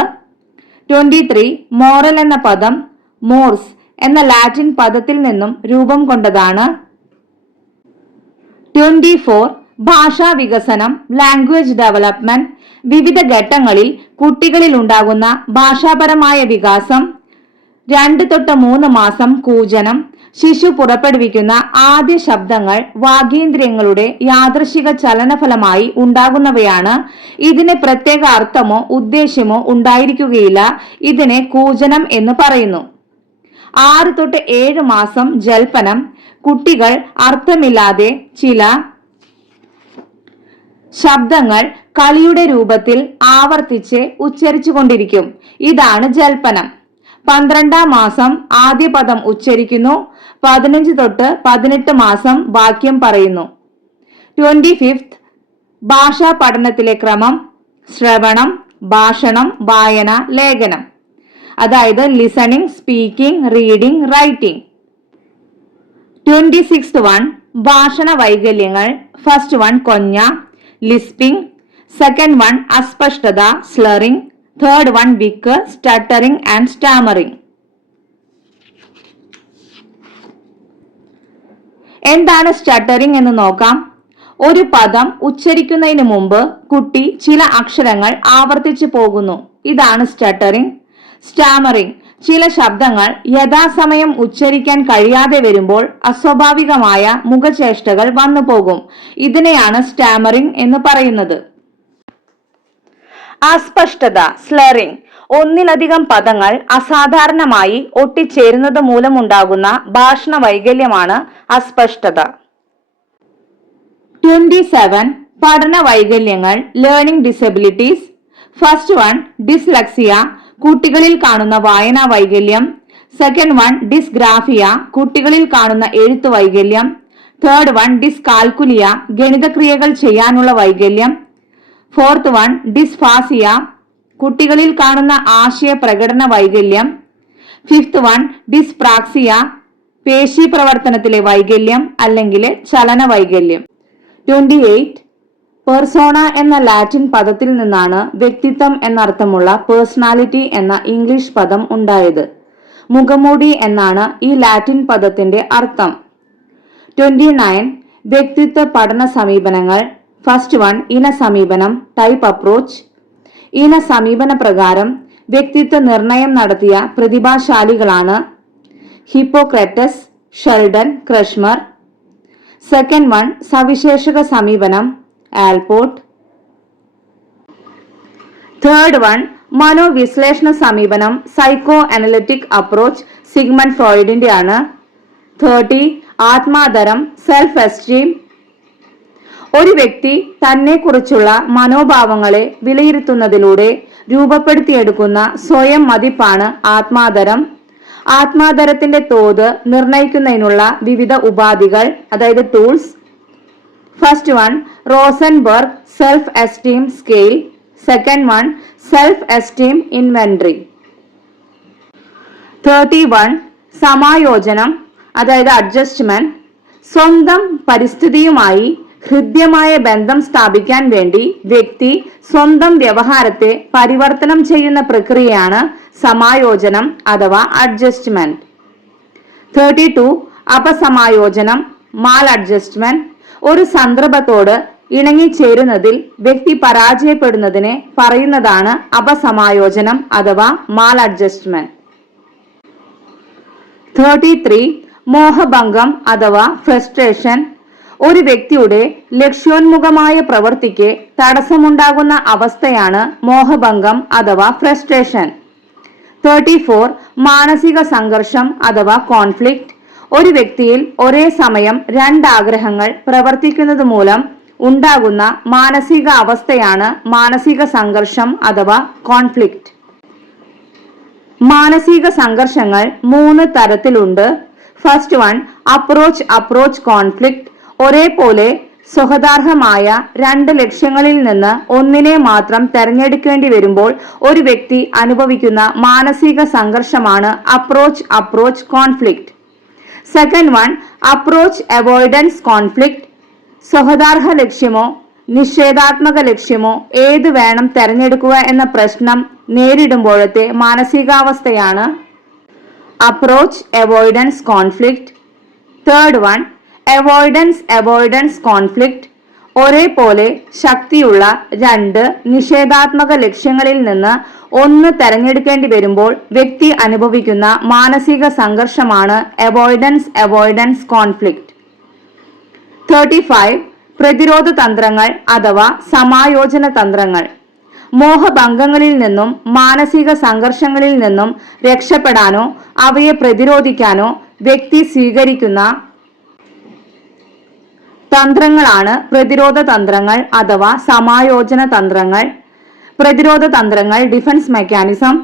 23 മോറൽ എന്ന പദം മോർസ് എന്ന ലാറ്റിൻ പദത്തിൽ നിന്നും രൂപം കൊണ്ടതാണ്. 24 ഭാഷാ വികസനം ലാംഗ്വേജ് ഡെവലപ്മെന്റ്. വിവിധ ഘട്ടങ്ങളിൽ കുട്ടികളിൽ ഉണ്ടാകുന്ന ഭാഷാപരമായ വികാസം. 2 തൊട്ട് 3 മാസം കൂജനം. ശിശു പുറപ്പെടുവിക്കുന്ന ആദ്യ ശബ്ദങ്ങൾ വാഗീന്ദ്രിയങ്ങളുടെ യാദൃശിക ചലനഫലമായി ഉണ്ടാകുന്നവയാണ്. ഇതിന് പ്രത്യേക അർത്ഥമോ ഉദ്ദേശ്യമോ ഉണ്ടായിരിക്കുകയില്ല. ഇതിനെ കൂജനം എന്ന് പറയുന്നു. 6 തൊട്ട് 7 മാസം ജൽപ്പനം. കുട്ടികൾ അർത്ഥമില്ലാതെ ചില ശബ്ദങ്ങൾ കളിയുടെ രൂപത്തിൽ ആവർത്തിച്ച് ഉച്ചരിച്ചു കൊണ്ടിരിക്കും. ഇതാണ് ജൽപ്പനം. 12-ാം മാസം ആദ്യ പദം ഉച്ചരിക്കുന്നു. 15 തൊട്ട് 18 മാസം വാക്യം പറയുന്നു. 25th ഭാഷാ പഠനത്തിലെ ക്രമം ശ്രവണം, ഭാഷണം, വായന, ലേഖനം. അതായത് listening, speaking, reading, writing. 26th one ഭാഷണ വൈകല്യങ്ങൾ. ഫസ്റ്റ് വൺ കൊഞ്ഞ ലിസ്പിംഗ്. സെക്കൻഡ് വൺ അസ്പഷ്ടത സ്ലറിംഗ്. തേർഡ് വൺ വിക്ക് സ്റ്റട്ടറിംഗ് ആൻഡ് സ്റ്റാമറിംഗ്. എന്താണ് സ്റ്റട്ടറിംഗ് എന്ന് നോക്കാം. ഒരു പദം ഉച്ചരിക്കുന്നതിന് മുമ്പ് കുട്ടി ചില അക്ഷരങ്ങൾ ആവർത്തിച്ചു പോകുന്നു. ഇതാണ് സ്റ്റട്ടറിംഗ്. സ്റ്റാമറിംഗ് ചില ശബ്ദങ്ങൾ യഥാസമയം ഉച്ചരിക്കാൻ കഴിയാതെ വരുമ്പോൾ അസ്വാഭാവികമായ മുഖചേഷ്ടകൾ വന്നു പോകും. ഇതിനെയാണ് സ്റ്റാമറിംഗ് എന്ന് പറയുന്നത്. അസ്പഷ്ടത സ്ലറിംഗ് ഒന്നിലധികം പദങ്ങൾ അസാധാരണമായി ഒട്ടിച്ചേരുന്നത് മൂലമുണ്ടാകുന്ന ഭാഷണ വൈകല്യമാണ് അസ്പഷ്ടത. 27 പഠന വൈകല്യങ്ങൾ learning disabilities. First one dyslexia കുട്ടികളിൽ കാണുന്ന വായനാ വൈകല്യം. സെക്കൻഡ് വൺ ഡിസ്ഗ്രാഫിയ കുട്ടികളിൽ കാണുന്ന എഴുത്ത് വൈകല്യം. തേർഡ് വൺ ഡിസ്കാൽക്കുലിയ ഗണിതക്രിയകൾ ചെയ്യാനുള്ള വൈകല്യം. ഫോർത്ത് വൺ ഡിസ്ഫാസിയ കുട്ടികളിൽ കാണുന്ന ആശയ പ്രകടന വൈകല്യം. ഫിഫ്ത്ത് വൺ ഡിസ്പ്രാക്സിയ പേശി പ്രവർത്തനത്തിലെ വൈകല്യം അല്ലെങ്കിൽ ചലന വൈകല്യം. 28 പെർസോണ എന്ന ലാറ്റിൻ പദത്തിൽ നിന്നാണ് വ്യക്തിത്വം എന്നർത്ഥമുള്ള പേഴ്സണാലിറ്റി എന്ന ഇംഗ്ലീഷ് പദം ഉണ്ടായത്. മുഖംമൂടി എന്നാണ് ഈ ലാറ്റിൻ പദത്തിന്റെ അർത്ഥം. 29 വ്യക്തിത്വ പഠന സമീപനങ്ങൾ. ഫസ്റ്റ് വൺ ഇന സമീപനം ടൈപ്പ് അപ്രോച്ച്. ഇന സമീപന പ്രകാരം വ്യക്തിത്വ നിർണയം നടത്തിയ പ്രതിഭാശാലികളാണ് ഹിപ്പോക്രറ്റസ്, ഷെൽഡൻ, ക്രഷ്മർ. സെക്കൻഡ് വൺ സവിശേഷക സമീപനം ആൽപോർട്ട്. തേർഡ് വൺ മനോവിശ്ലേഷണ സമീപനം സൈക്കോ അനലിറ്റിക് അപ്രോച്ച് സിഗ്മണ്ട് ഫ്രോയിഡിന്റെ ആണ്. 30 ആത്മാദരം സെൽഫ് എസ്റ്റീം ഒരു വ്യക്തി തന്നെ കുറിച്ചുള്ള മനോഭാവങ്ങളെ വിലയിരുത്തുന്നതിലൂടെ രൂപപ്പെടുത്തിയെടുക്കുന്ന സ്വയം മതിപ്പാണ് ആത്മാദരം. ആത്മാദരത്തിന്റെ തോത് നിർണയിക്കുന്നതിനുള്ള വിവിധ ഉപാധികൾ അതായത് tools. First one Rosenberg self esteem scale. Second one self esteem inventory. 31 സമായോജനം അതായത് അഡ്ജസ്റ്റ്മെന്റ്. സ്വന്തം പരിസ്ഥിതിയുമായി ഹൃദ്യമായ ബന്ധം സ്ഥാപിക്കാൻ വേണ്ടി വ്യക്തി സ്വന്തം വ്യവഹാരത്തെ പരിവർത്തനം ചെയ്യുന്ന പ്രക്രിയയാണ് സമായോജനം അഥവാ അഡ്ജസ്റ്റ്മെന്റ്. 32 അപസമായോജനം മാൽ അഡ്ജസ്റ്റ്മെന്റ്. ഒരു സന്ദർഭത്തോട് ഇണങ്ങിച്ചേരുന്നതിൽ വ്യക്തി പരാജയപ്പെടുന്നതിനെ പറയുന്നതാണ് അപസമായോജനം അഥവാ മാൽ അഡ്ജസ്റ്റ്മെന്റ്. 33 മോഹഭംഗം അഥവാ ഫ്രസ്ട്രേഷൻ. ഒരു വ്യക്തിയുടെ ലക്ഷ്യോന്മുഖമായ പ്രവൃത്തിക്ക് തടസ്സമുണ്ടാകുന്ന അവസ്ഥയാണ് മോഹഭംഗം അഥവാ ഫ്രസ്ട്രേഷൻ. 34 മാനസിക സംഘർഷം അഥവാ കോൺഫ്ലിക്റ്റ്. ഒരു വ്യക്തിയിൽ ഒരേ സമയം രണ്ട് ആഗ്രഹങ്ങൾ പ്രവർത്തിക്കുന്നത് മൂലം ഉണ്ടാകുന്ന മാനസിക അവസ്ഥയാണ് മാനസിക സംഘർഷം അഥവാ കോൺഫ്ലിക്റ്റ്. മാനസിക സംഘർഷങ്ങൾ 3 തരത്തിലുണ്ട്. First one approach conflict. ഒരേപോലെ സ്വഹതാർഹമായ രണ്ട് ലക്ഷ്യങ്ങളിൽ നിന്ന് ഒന്നിനെ മാത്രം തെരഞ്ഞെടുക്കേണ്ടി വരുമ്പോൾ ഒരു വ്യക്തി അനുഭവിക്കുന്ന മാനസിക സംഘർഷമാണ് approach conflict. Second one approach avoidance conflict. സ്വഹതാർഹ ലക്ഷ്യമോ നിഷേധാത്മക ലക്ഷ്യമോ ഏത് വേണം തെരഞ്ഞെടുക്കുക എന്ന പ്രശ്നം നേരിടുമ്പോഴത്തെ മാനസികാവസ്ഥയാണ് approach avoidance conflict. Third one avoidance conflict. ഒരേപോലെ ശക്തിയുള്ള രണ്ട് നിഷേധാത്മക ലക്ഷ്യങ്ങളിൽ നിന്ന് ഒന്ന് തെരഞ്ഞെടുക്കേണ്ടി വരുമ്പോൾ വ്യക്തി അനുഭവിക്കുന്ന മാനസിക സംഘർഷമാണ് അവോയ്ഡൻസ് കോൺഫ്ലിക്റ്റ്. 35 പ്രതിരോധ തന്ത്രങ്ങൾ അഥവാ സമായോജന തന്ത്രങ്ങൾ. മോഹഭംഗങ്ങളിൽ നിന്നും മാനസിക സംഘർഷങ്ങളിൽ നിന്നും രക്ഷപ്പെടാനോ അവയെ പ്രതിരോധിക്കാനോ വ്യക്തി സ്വീകരിക്കുന്ന തന്ത്രങ്ങളാണ് പ്രതിരോധ തന്ത്രങ്ങൾ അഥവാ സമായോജന തന്ത്രങ്ങൾ. പ്രതിരോധ തന്ത്രങ്ങൾ ഡിഫൻസ് മെക്കാനിസം.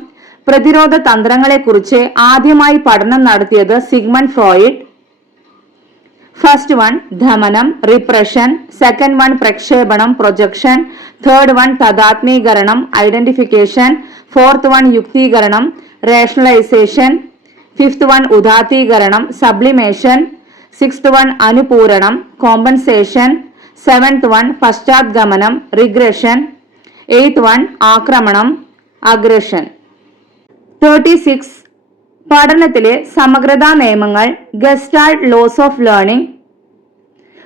പ്രതിരോധ തന്ത്രങ്ങളെക്കുറിച്ച് ആദ്യമായി പഠനം നടത്തിയത് സിഗ്മണ്ട് ഫ്രോയിഡ്. ഫസ്റ്റ് വൺ ധമനം റിപ്രഷൻ, സെക്കൻഡ് വൺ പ്രക്ഷേപണം പ്രൊജക്ഷൻ, തേർഡ് വൺ തദാത്മീകരണം ഐഡന്റിഫിക്കേഷൻ, ഫോർത്ത് വൺ യുക്തീകരണം റേഷണലൈസേഷൻ, ഫിഫ്ത് വൺ ഉദാത്തീകരണം സബ്ലിമേഷൻ, സിക്സ്ത് വൺ അനുപൂരണം കോമ്പൻസേഷൻ, സെവൻത് വൺ പശ്ചാത്ഗമനം റിഗ്രഷൻ, എയ്ത്ത് വൺ ആക്രമണം അഗ്രഷൻ. 36 പഠനത്തിലെ സമഗ്രതാ നിയമങ്ങൾ gestalt laws of learning.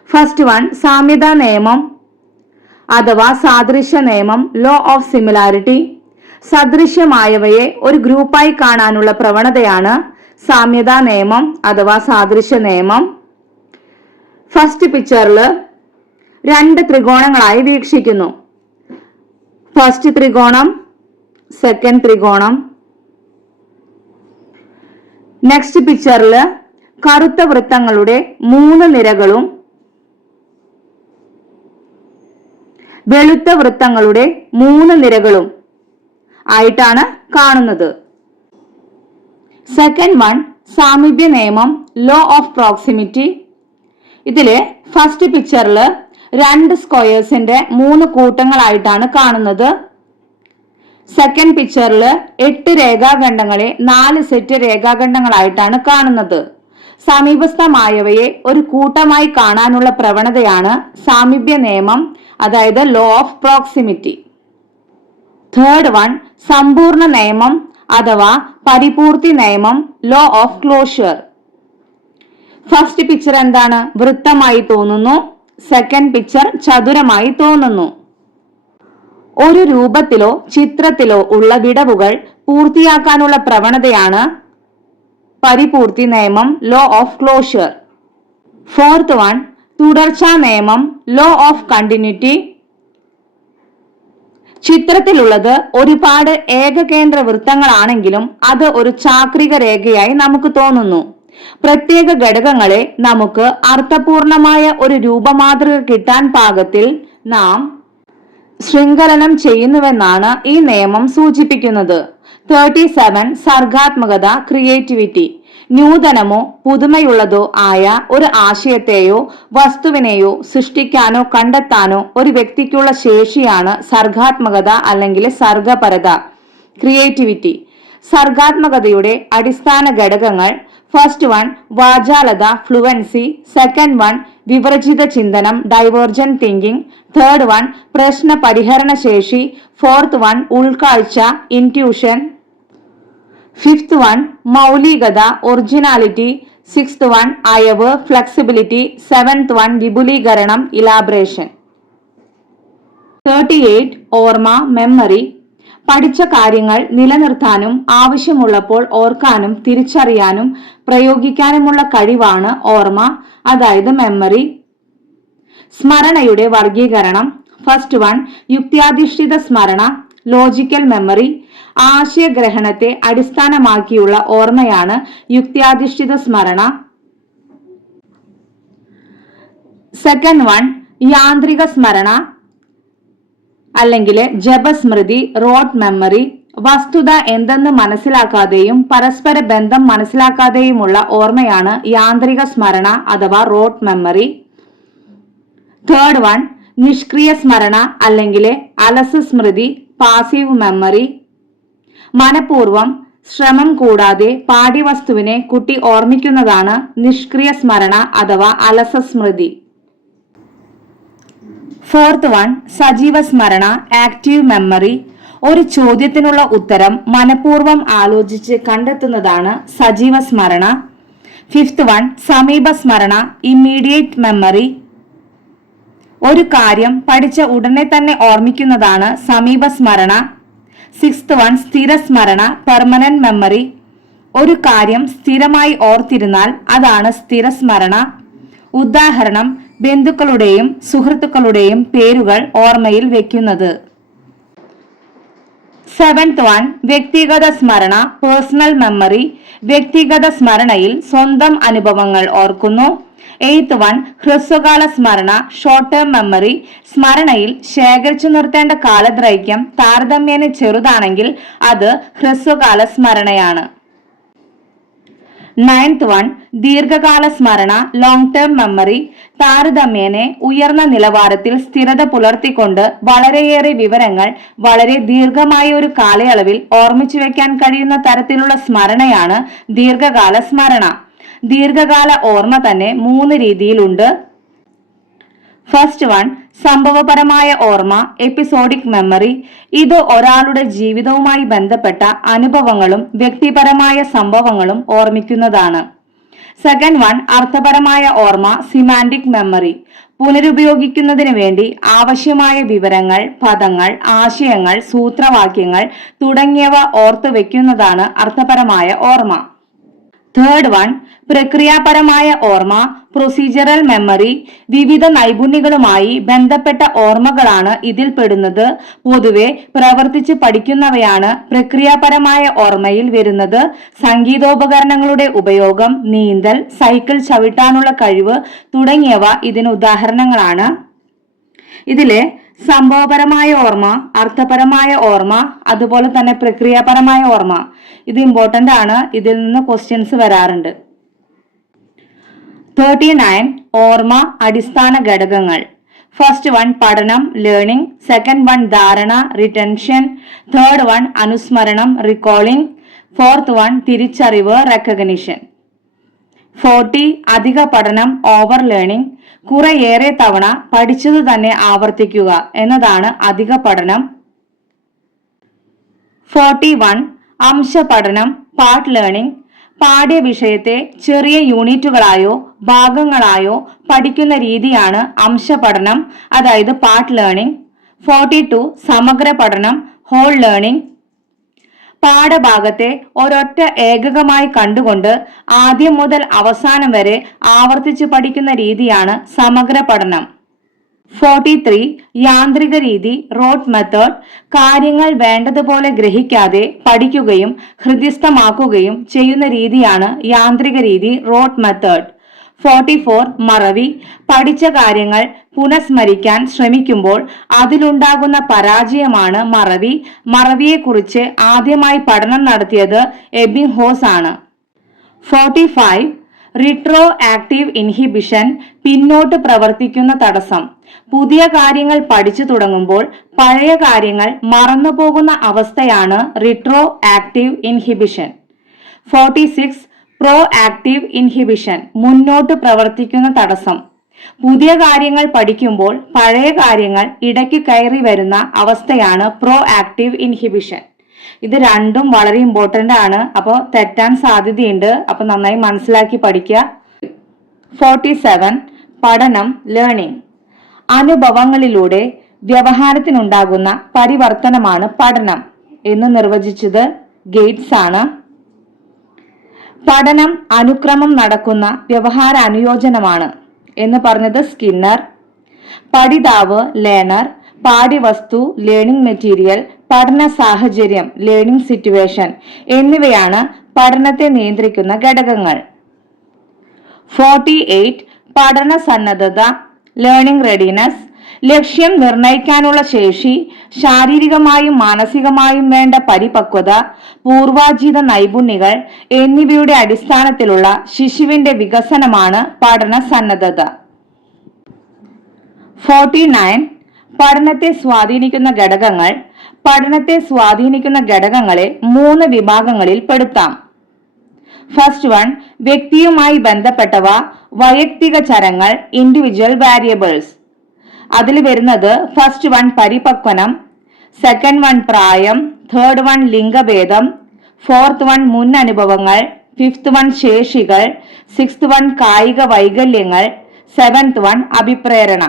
First one സാമ്യതാ നിയമം അഥവാ സാദൃശ്യ നിയമം ലോ ഓഫ് സിമിലാരിറ്റി. സദൃശ്യമായവയെ ഒരു ഗ്രൂപ്പായി കാണാനുള്ള പ്രവണതയാണ് സാമ്യതാ നിയമം അഥവാ സാദൃശ്യ നിയമം. ഫസ്റ്റ് പിക്ചറിൽ രണ്ട് ത്രികോണങ്ങളായി വീക്ഷിക്കുന്നു. ഫസ്റ്റ് ത്രികോണം, സെക്കൻഡ് ത്രികോണം. നെക്സ്റ്റ് പിക്ചറിൽ കറുത്ത വൃത്തങ്ങളുടെ 3 നിരകളും വെളുത്ത വൃത്തങ്ങളുടെ 3 നിരകളും ആയിട്ടാണ് കാണുന്നത്. സെക്കൻഡ് വൺ സാമീപ്യ നിയമം ലോ ഓഫ് പ്രോക്സിമിറ്റി. ഇതില് ഫസ്റ്റ് പിക്ചറിൽ 2 സ്ക്വയേഴ്സിന്റെ 3 കൂട്ടങ്ങളായിട്ടാണ് കാണുന്നത്. സെക്കൻഡ് പിക്ചറിൽ 8 രേഖാഖണ്ഡങ്ങളെ 4 സെറ്റ് രേഖാഖണ്ഡങ്ങളായിട്ടാണ് കാണുന്നത്. സമീപസ്ഥമായവയെ ഒരു കൂട്ടമായി കാണാനുള്ള പ്രവണതയാണ് സാമീപ്യ നിയമം അതായത് law of proximity. Third one സമ്പൂർണ്ണ നിയമം അഥവാ പരിപൂർത്തി നിയമം law of closure. First picture എന്താണ്? വൃത്തമായി തോന്നുന്നു. സെക്കൻഡ് പിക്ചർ ചതുരമായി തോന്നുന്നു. ഒരു രൂപത്തിലോ ചിത്രത്തിലോ ഉള്ള വിടവുകൾ പൂർത്തിയാക്കാനുള്ള പ്രവണതയാണ് പരിപൂർത്തി നിയമം law of closure. Fourth one തുടർച്ചാ നിയമം ലോ ഓഫ് കണ്ടിന്യൂറ്റി. ചിത്രത്തിലുള്ളത് ഒരുപാട് ഏകകേന്ദ്ര വൃത്തങ്ങളാണെങ്കിലും അത് ഒരു ചാക്രിക രേഖയായി നമുക്ക് തോന്നുന്നു. പ്രത്യേക ഘടകങ്ങളെ നമുക്ക് അർത്ഥപൂർണമായ ഒരു രൂപമാതൃക കിട്ടാൻ പാകത്തിൽ നാം ശൃംഖലനം ചെയ്യുന്നുവെന്നാണ് ഈ നിയമം സൂചിപ്പിക്കുന്നത്. 37 സർഗാത്മകത ക്രിയേറ്റിവിറ്റി. നൂതനമോ പുതുമയുള്ളതോ ആയ ഒരു ആശയത്തെയോ വസ്തുവിനെയോ സൃഷ്ടിക്കാനോ കണ്ടെത്താനോ ഒരു വ്യക്തിക്കുള്ള ശേഷിയാണ് സർഗാത്മകത അല്ലെങ്കിൽ സർഗപരത ക്രിയേറ്റിവിറ്റി. സർഗാത്മകതയുടെ അടിസ്ഥാന ഘടകങ്ങൾ: ഫസ്റ്റ് വൺ വാചാലത ഫ്ലുവൻസി, സെക്കൻഡ് വൺ വിവർജിത ചിന്തനം ഡൈവേർജന്റ് തിങ്കിങ്, തേർഡ് വൺ പ്രശ്ന പരിഹരണ ശേഷി, ഫോർത്ത് വൺ ഉൾക്കാഴ്ച ഇൻറ്റ്യൂഷൻ, ഫിഫ്ത് വൺ മൗലികത ഒറിജിനാലിറ്റി, സിക്സ്ത് വൺ അയവ് ഫ്ലെക്സിബിലിറ്റി, സെവൻത് വൺ വിപുലീകരണം ഇലാബറേഷൻ. 38 ഓർമ്മ മെമ്മറി. പഠിച്ച കാര്യങ്ങൾ നിലനിർത്താനും ആവശ്യമുള്ളപ്പോൾ ഓർക്കാനും തിരിച്ചറിയാനും പ്രയോഗിക്കാനുമുള്ള കഴിവാണ് ഓർമ്മ, അതായത് മെമ്മറി. സ്മരണയുടെ വർഗീകരണം. ഫസ്റ്റ് വൺ, യുക്ത്യാധിഷ്ഠിത സ്മരണ, ലോജിക്കൽ മെമ്മറി. ആശയഗ്രഹണത്തെ അടിസ്ഥാനമാക്കിയുള്ള ഓർമ്മയാണ് യുക്ത്യാധിഷ്ഠിത സ്മരണ. സെക്കൻഡ് വൺ, യാന്ത്രിക സ്മരണ അല്ലെങ്കിൽ ജപസ്മൃതി, റോട്ട് മെമ്മറി. വസ്തുത എന്തെന്ന് മനസ്സിലാക്കാതെയും പരസ്പര ബന്ധം മനസ്സിലാക്കാതെയുമുള്ള ഓർമ്മയാണ് യാന്ത്രിക സ്മരണ അഥവാ റോട്ട് മെമ്മറി. തേർഡ് വൺ, നിഷ്ക്രിയ സ്മരണ അല്ലെങ്കിൽ അലസ സ്മൃതി, പാസീവ് മെമ്മറി. മനഃപൂർവം ശ്രമം കൂടാതെ പാഠ്യവസ്തുവിനെ കുട്ടി ഓർമ്മിക്കുന്നതാണ് നിഷ്ക്രിയ സ്മരണ അഥവാ അലസ സ്മൃതി. ഫോർത്ത് വൺ, സജീവ സ്മരണ, ആക്റ്റീവ് മെമ്മറി. ഒരു ചോദ്യത്തിനുള്ള ഉത്തരം മനഃപൂർവം ആലോചിച്ച് കണ്ടെത്തുന്നതാണ് സജീവ സ്മരണ. ഫിഫ്ത്ത് വൺ, സമീപ സ്മരണ, ഇമ്മീഡിയറ്റ് മെമ്മറി. ഒരു കാര്യം പഠിച്ച ഉടനെ തന്നെ ഓർമ്മിക്കുന്നതാണ് സമീപ സ്മരണ. സിക്സ്ത് വൺ, സ്ഥിര സ്മരണ, പെർമനന്റ് മെമ്മറി. ഒരു കാര്യം സ്ഥിരമായി ഓർത്തിരുന്നാൽ അതാണ് സ്ഥിര സ്മരണ. ഉദാഹരണം, ബന്ധുക്കളുടെയും സുഹൃത്തുക്കളുടെയും പേരുകൾ ഓർമ്മയിൽ വെക്കുന്നത്. സെവൻത് വൺ, വ്യക്തിഗത സ്മരണ, പേഴ്സണൽ മെമ്മറി. വ്യക്തിഗത സ്മരണയിൽ സ്വന്തം അനുഭവങ്ങൾ ഓർക്കുന്നു. എയ്ത്ത് വൺ, ഹ്രസ്വകാല സ്മരണ, ഷോർട്ട് ടേം മെമ്മറി. സ്മരണയിൽ ശേഖരിച്ചു നിർത്തേണ്ട കാലദൈർഘ്യം താരതമ്യേന ചെറുതാണെങ്കിൽ അത് ഹ്രസ്വകാല സ്മരണയാണ്. നയൻത് വൺ, ദീർഘകാല സ്മരണ, ലോങ് ടേം മെമ്മറി. താരതമ്യേന ഉയർന്ന നിലവാരത്തിൽ സ്ഥിരത പുലർത്തിക്കൊണ്ട് വളരെയേറെ വിവരങ്ങൾ വളരെ ദീർഘമായ ഒരു കാലയളവിൽ ഓർമ്മിച്ചു വെക്കാൻ കഴിയുന്ന തരത്തിലുള്ള സ്മരണയാണ് ദീർഘകാല സ്മരണ. ദീർഘകാല ഓർമ്മ തന്നെ 3 രീതിയിലുണ്ട്. ഫസ്റ്റ് വൺ, സംഭവപരമായ ഓർമ്മ, എപ്പിസോഡിക് മെമ്മറി. ഇത് ഒരാളുടെ ജീവിതവുമായി ബന്ധപ്പെട്ട അനുഭവങ്ങളും വ്യക്തിപരമായ സംഭവങ്ങളും ഓർമ്മിക്കുന്നതാണ്. സെക്കൻഡ് വൺ, അർത്ഥപരമായ ഓർമ്മ, സിമാന്റിക് മെമ്മറി. പുനരുപയോഗിക്കുന്നതിന് വേണ്ടി ആവശ്യമായ വിവരങ്ങൾ, പദങ്ങൾ, ആശയങ്ങൾ, സൂത്രവാക്യങ്ങൾ തുടങ്ങിയവ ഓർത്തു വെക്കുന്നതാണ് അർത്ഥപരമായ ഓർമ്മ. തേർഡ് വൺ, പ്രക്രിയാപരമായ ഓർമ്മ, പ്രൊസീജറൽ മെമ്മറി. വിവിധ നൈപുണ്യങ്ങളുമായി ബന്ധപ്പെട്ട ഓർമ്മകളാണ് ഇതിൽ പെടുന്നത്. പൊതുവെ പ്രവർത്തിച്ച് പഠിക്കുന്നവയാണ് പ്രക്രിയാപരമായ ഓർമ്മയിൽ വരുന്നത്. സംഗീതോപകരണങ്ങളുടെ ഉപയോഗം, നീന്തൽ, സൈക്കിൾ ചവിട്ടാനുള്ള കഴിവ് തുടങ്ങിയവ ഇതിന് ഉദാഹരണങ്ങളാണ്. ഇതിലെ സംഭവപരമായ ഓർമ്മ, അർത്ഥപരമായ ഓർമ്മ, അതുപോലെ തന്നെ പ്രക്രിയാപരമായ ഓർമ്മ ഇത് ഇമ്പോർട്ടന്റ് ആണ്. ഇതിൽ നിന്ന് ക്വസ്റ്റ്യൻസ് വരാറുണ്ട്. 39, ഓർമ്മ അടിസ്ഥാന ഘടകങ്ങൾ. ഫസ്റ്റ് വൺ, പഠനം, ലേണിംഗ്. സെക്കൻഡ് വൺ, ധാരണ, റിറ്റൻഷൻ. തേർഡ് വൺ, അനുസ്മരണം, റിക്കോളിംഗ്. ഫോർത്ത് വൺ, തിരിച്ചറിവ്, റെക്കഗ്നിഷൻ. 40, അധിക പഠനം, ഓവർ ലേണിംഗ്. കുറേയേറെ തവണ പഠിച്ചത് തന്നെ ആവർത്തിക്കുക എന്നതാണ് അധിക പഠനം. 41, അംശ പഠനം, പാർട്ട് ലേണിംഗ്. പാഠ്യവിഷയത്തെ ചെറിയ യൂണിറ്റുകളായോ ഭാഗങ്ങളായോ പഠിക്കുന്ന രീതിയാണ് അംശ പഠനം, അതായത് പാർട്ട് ലേണിംഗ്. 42, സമഗ്ര പഠനം, ഹോൾ ലേണിംഗ്. പാഠഭാഗത്തെ ഒരൊറ്റ ഏകകമായി കണ്ടുകൊണ്ട് ആദ്യം മുതൽ അവസാനം വരെ ആവർത്തിച്ച് പഠിക്കുന്ന രീതിയാണ് സമഗ്ര പഠനം. 43, യാന്ത്രിക രീതി, റോട്ട് മെത്തേഡ്. കാര്യങ്ങൾ വേണ്ടതുപോലെ ഗ്രഹിക്കാതെ പഠിക്കുകയും ഹൃദിസ്ഥമാക്കുകയും ചെയ്യുന്ന രീതിയാണ് യാന്ത്രിക രീതി, റോട്ട് മെത്തേഡ്. 44, മറവി. പഠിച്ച കാര്യങ്ങൾ പുനഃസ്മരിക്കാൻ ശ്രമിക്കുമ്പോൾ അതിലുണ്ടാകുന്ന പരാജയമാണ് മറവി. മറവിയെക്കുറിച്ച് ആദ്യമായി പഠനം നടത്തിയത് എബിംഗ്ഹോസ് ആണ്. 45, റിട്രോ ആക്റ്റീവ് ഇൻഹിബിഷൻ, പിന്നോട്ട് പ്രവർത്തിക്കുന്ന തടസ്സം. പുതിയ കാര്യങ്ങൾ പഠിച്ചു തുടങ്ങുമ്പോൾ പഴയ കാര്യങ്ങൾ മറന്നുപോകുന്ന അവസ്ഥയാണ് retro active inhibition. 46, pro active inhibition, മുന്നോട്ട് പ്രവർത്തിക്കുന്ന തടസ്സം. പുതിയ കാര്യങ്ങൾ പഠിക്കുമ്പോൾ പഴയ കാര്യങ്ങൾ ഇടയ്ക്ക് കയറി വരുന്ന അവസ്ഥയാണ് പ്രോ ആക്റ്റീവ് ഇൻഹിബിഷൻ. ഇത് രണ്ടും വളരെ ഇമ്പോർട്ടന്റ് ആണ്. അപ്പോൾ തെറ്റാൻ സാധ്യതയുണ്ട്. അപ്പൊ നന്നായി മനസ്സിലാക്കി പഠിക്കുക. 47, പഠനം, ലേണിംഗ്. അനുഭവങ്ങളിലൂടെ വ്യവഹാരത്തിനുണ്ടാകുന്ന പരിവർത്തനമാണ് പഠനം എന്ന് നിർവചിച്ചത് ഗേറ്റ്സ് ആണ്. പഠനം അനുക്രമം നടക്കുന്ന വ്യവഹാര അനുയോജനമാണ് എന്ന് പറഞ്ഞത് സ്കിന്നർ. പഠിതാവ് ലേണർ, പാഠ്യവസ്തു ലേണിംഗ് മെറ്റീരിയൽ, പഠന സാഹചര്യം ലേണിംഗ് സിറ്റുവേഷൻ എന്നിവയാണ് പഠനത്തെ നിയന്ത്രിക്കുന്ന ഘടകങ്ങൾ. 48 പഠന സന്നദ്ധത ലേണിംഗ് റെഡിനെസ്, ലക്ഷ്യം നിർണയിക്കാനുള്ള ശേഷി, ശാരീരികമായും മാനസികമായും വേണ്ട പരിപക്വത, പൂർവാർജിത നൈപുണ്യങ്ങൾ എന്നിവയുടെ അടിസ്ഥാനത്തിലുള്ള ശിശുവിന്റെ വികസനമാണ് പഠന സന്നദ്ധത. 49 പഠനത്തെ സ്വാധീനിക്കുന്ന ഘടകങ്ങൾ. പഠനത്തെ സ്വാധീനിക്കുന്ന ഘടകങ്ങളെ 3 വിഭാഗങ്ങളിൽ പെടുത്താം. ഫസ്റ്റ് വൺ, വ്യക്തിയുമായി ബന്ധപ്പെട്ടവ, വൈയക്തിക ചരങ്ങൾ, ഇൻഡിവിജ്വൽ വാരിയബിൾസ്. അതിൽ വരുന്നത് ഫസ്റ്റ് വൺ പരിപക്വനം, സെക്കൻഡ് വൺ പ്രായം, തേർഡ് വൺ ലിംഗഭേദം, ഫോർത്ത് വൺ മുൻ അനുഭവങ്ങൾ, ഫിഫ്ത്ത് വൺ ശേഷികൾ, സിക്സ്ത് വൺ കായിക വൈകല്യങ്ങൾ, സെവൻത് വൺ അഭിപ്രേരണ.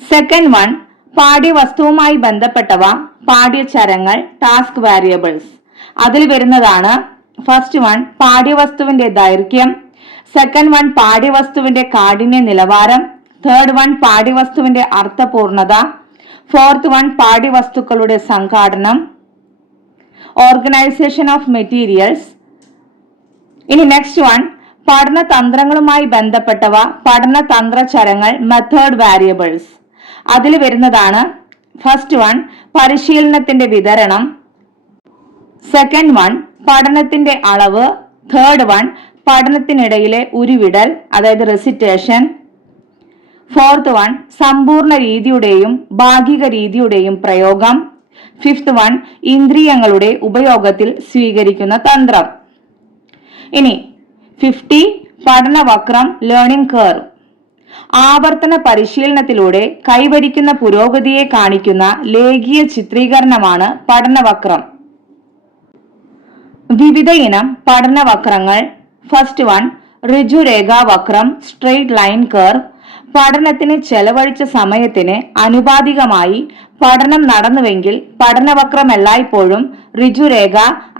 സെക്കൻഡ് വൺ പാഠ്യവസ്തുവുമായി ബന്ധപ്പെട്ടവ, പാഠ്യചരങ്ങൾ, ടാസ്ക് വാരിയബിൾസ്. അതിൽ വരുന്നതാണ് ഫസ്റ്റ് വൺ പാഠ്യവസ്തുവിന്റെ ദൈർഘ്യം, സെക്കൻഡ് വൺ പാഠ്യവസ്തുവിന്റെ കാഠിന്യ നിലവാരം, തേർഡ് വൺ പാഠ്യവസ്തുവിന്റെ അർത്ഥപൂർണത, ഫോർത്ത് വൺ പാഠ്യവസ്തുക്കളുടെ സംഘാടനം, ഓർഗനൈസേഷൻ ഓഫ് മെറ്റീരിയൽസ്. ഇനി നെക്സ്റ്റ് വൺ പഠനതന്ത്രങ്ങളുമായി ബന്ധപ്പെട്ടവ, പഠനതന്ത്രചരങ്ങൾ, മെത്തേഡ് വാരിയബിൾസ്. അതിൽ വരുന്നതാണ് ഫസ്റ്റ് വൺ പരിശീലനത്തിന്റെ വിതരണം, സെക്കൻഡ് വൺ പഠനത്തിന്റെ അളവ്, തേർഡ് വൺ പഠനത്തിനിടയിലെ ഉരുവിടൽ അതായത് റെസിറ്റേഷൻ, ഫോർത്ത് വൺ സമ്പൂർണ്ണ രീതിയുടെയും ഭാഗിക രീതിയുടെയും പ്രയോഗം, ഫിഫ്ത്ത് വൺ ഇന്ദ്രിയങ്ങളുടെ ഉപയോഗത്തിൽ സ്വീകരിക്കുന്ന തന്ത്രം. ഇനി 50 പഠനവക്രം ലേണിംഗ് കർവ്. ആവർത്തന പരിശീലനത്തിലൂടെ കൈവരിക്കുന്ന പുരോഗതിയെ കാണിക്കുന്ന ലേഖീയ ചിത്രീകരണമാണ് പഠനവക്രം. വിവിധ ഇനം പഠനവക്രങ്ങൾ. ഫസ്റ്റ് വൺ ഋജുരേഖാവക്രം സ്ട്രെയിറ്റ് ലൈൻ കർവ്. പഠനത്തിന് ചെലവഴിച്ച സമയത്തിന് അനുപാതികമായി പഠനം നടന്നുവെങ്കിൽ പഠനവക്രം എല്ലായ്പ്പോഴും ഋജുരേഖ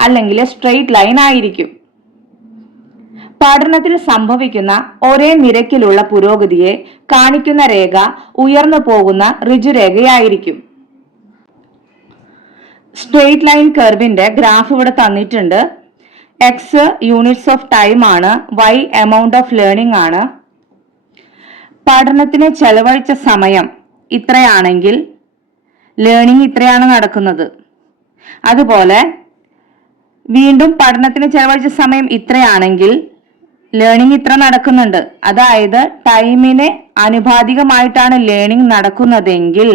അല്ലെങ്കിൽ സ്ട്രെയിറ്റ് ലൈൻ ആയിരിക്കും. പഠനത്തിൽ സംഭവിക്കുന്ന ഒരേ നിരക്കിലുള്ള പുരോഗതിയെ കാണിക്കുന്ന രേഖ ഉയർന്നു പോകുന്ന ഋജുരേഖയായിരിക്കും. സ്ട്രെയിറ്റ് ലൈൻ കർവിന്റെ ഗ്രാഫ് ഇവിടെ തന്നിട്ടുണ്ട്. എക്സ് യൂണിറ്റ്സ് ഓഫ് ടൈം ആണ്, വൈ എമൗണ്ട് ഓഫ് ലേണിംഗ് ആണ്. പഠനത്തിന് ചെലവഴിച്ച സമയം ഇത്രയാണെങ്കിൽ ലേണിംഗ് ഇത്രയാണ് നടക്കുന്നത്. അതുപോലെ വീണ്ടും പഠനത്തിന് ചെലവഴിച്ച സമയം ഇത്രയാണെങ്കിൽ ലേണിംഗ് ഇത്ര നടക്കുന്നുണ്ട്. അതായത് ടൈമിന് അനുപാതികമായിട്ടാണ് ലേണിംഗ് നടക്കുന്നതെങ്കിൽ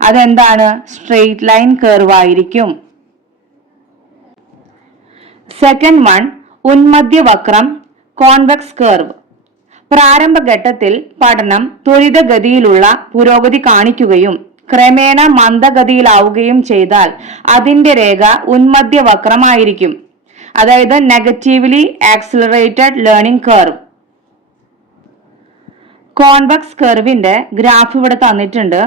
അതെന്താണ്? സ്ട്രെയിറ്റ് ലൈൻ കർവ് ആയിരിക്കും. സെക്കൻഡ് വൺ ഉന്മധ്യവക്രം കോൺവെക്സ് കർവ്. പ്രാരംഭഘട്ടത്തിൽ പഠനം ത്വരിതഗതിയിലുള്ള പുരോഗതി കാണിക്കുകയും ക്രമേണ മന്ദഗതിയിലാവുകയും ചെയ്താൽ അതിന്റെ രേഖ ഉന്മധ്യവക്രമായിരിക്കും. അതായത് negatively accelerated learning curve. Convex കർവിന്റെ ഗ്രാഫ് ഇവിടെ തന്നിട്ടുണ്ട്.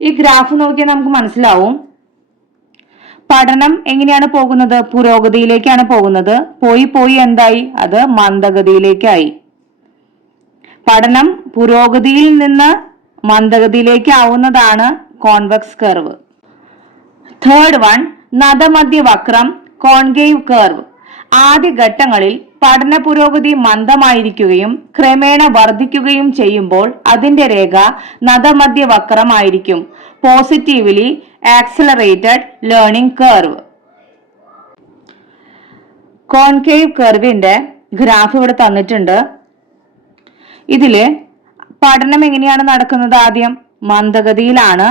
ഈ ഗ്രാഫ് നോക്കിയാൽ നമുക്ക് മനസ്സിലാവും പഠനം എങ്ങനെയാണ് പോകുന്നത്, പുരോഗതിയിലേക്കാണ് പോകുന്നത്. പോയി എന്തായി? അത് മന്ദഗതിയിലേക്കായി. പഠനം പുരോഗതിയിൽ നിന്ന് മന്ദഗതിയിലേക്ക് ആവുന്നതാണ് കോൺവെക്സ് കർവ്. തേർഡ് വൺ നദമധ്യവക്രം കോൺകേവ് കർവ്. ആദ്യ ഘട്ടങ്ങളിൽ പഠന പുരോഗതി മന്ദമായിരിക്കുകയും ക്രമേണ വർദ്ധിക്കുകയും ചെയ്യുമ്പോൾ അതിന്റെ രേഖ നദമധ്യവക്രമായിരിക്കും. Positively accelerated learning curve. Concave കർവിന്റെ ഗ്രാഫ് ഇവിടെ തന്നിട്ടുണ്ട്. ഇതില് പഠനം എങ്ങനെയാണ് നടക്കുന്നത്? ആദ്യം മന്ദഗതിയിലാണ്.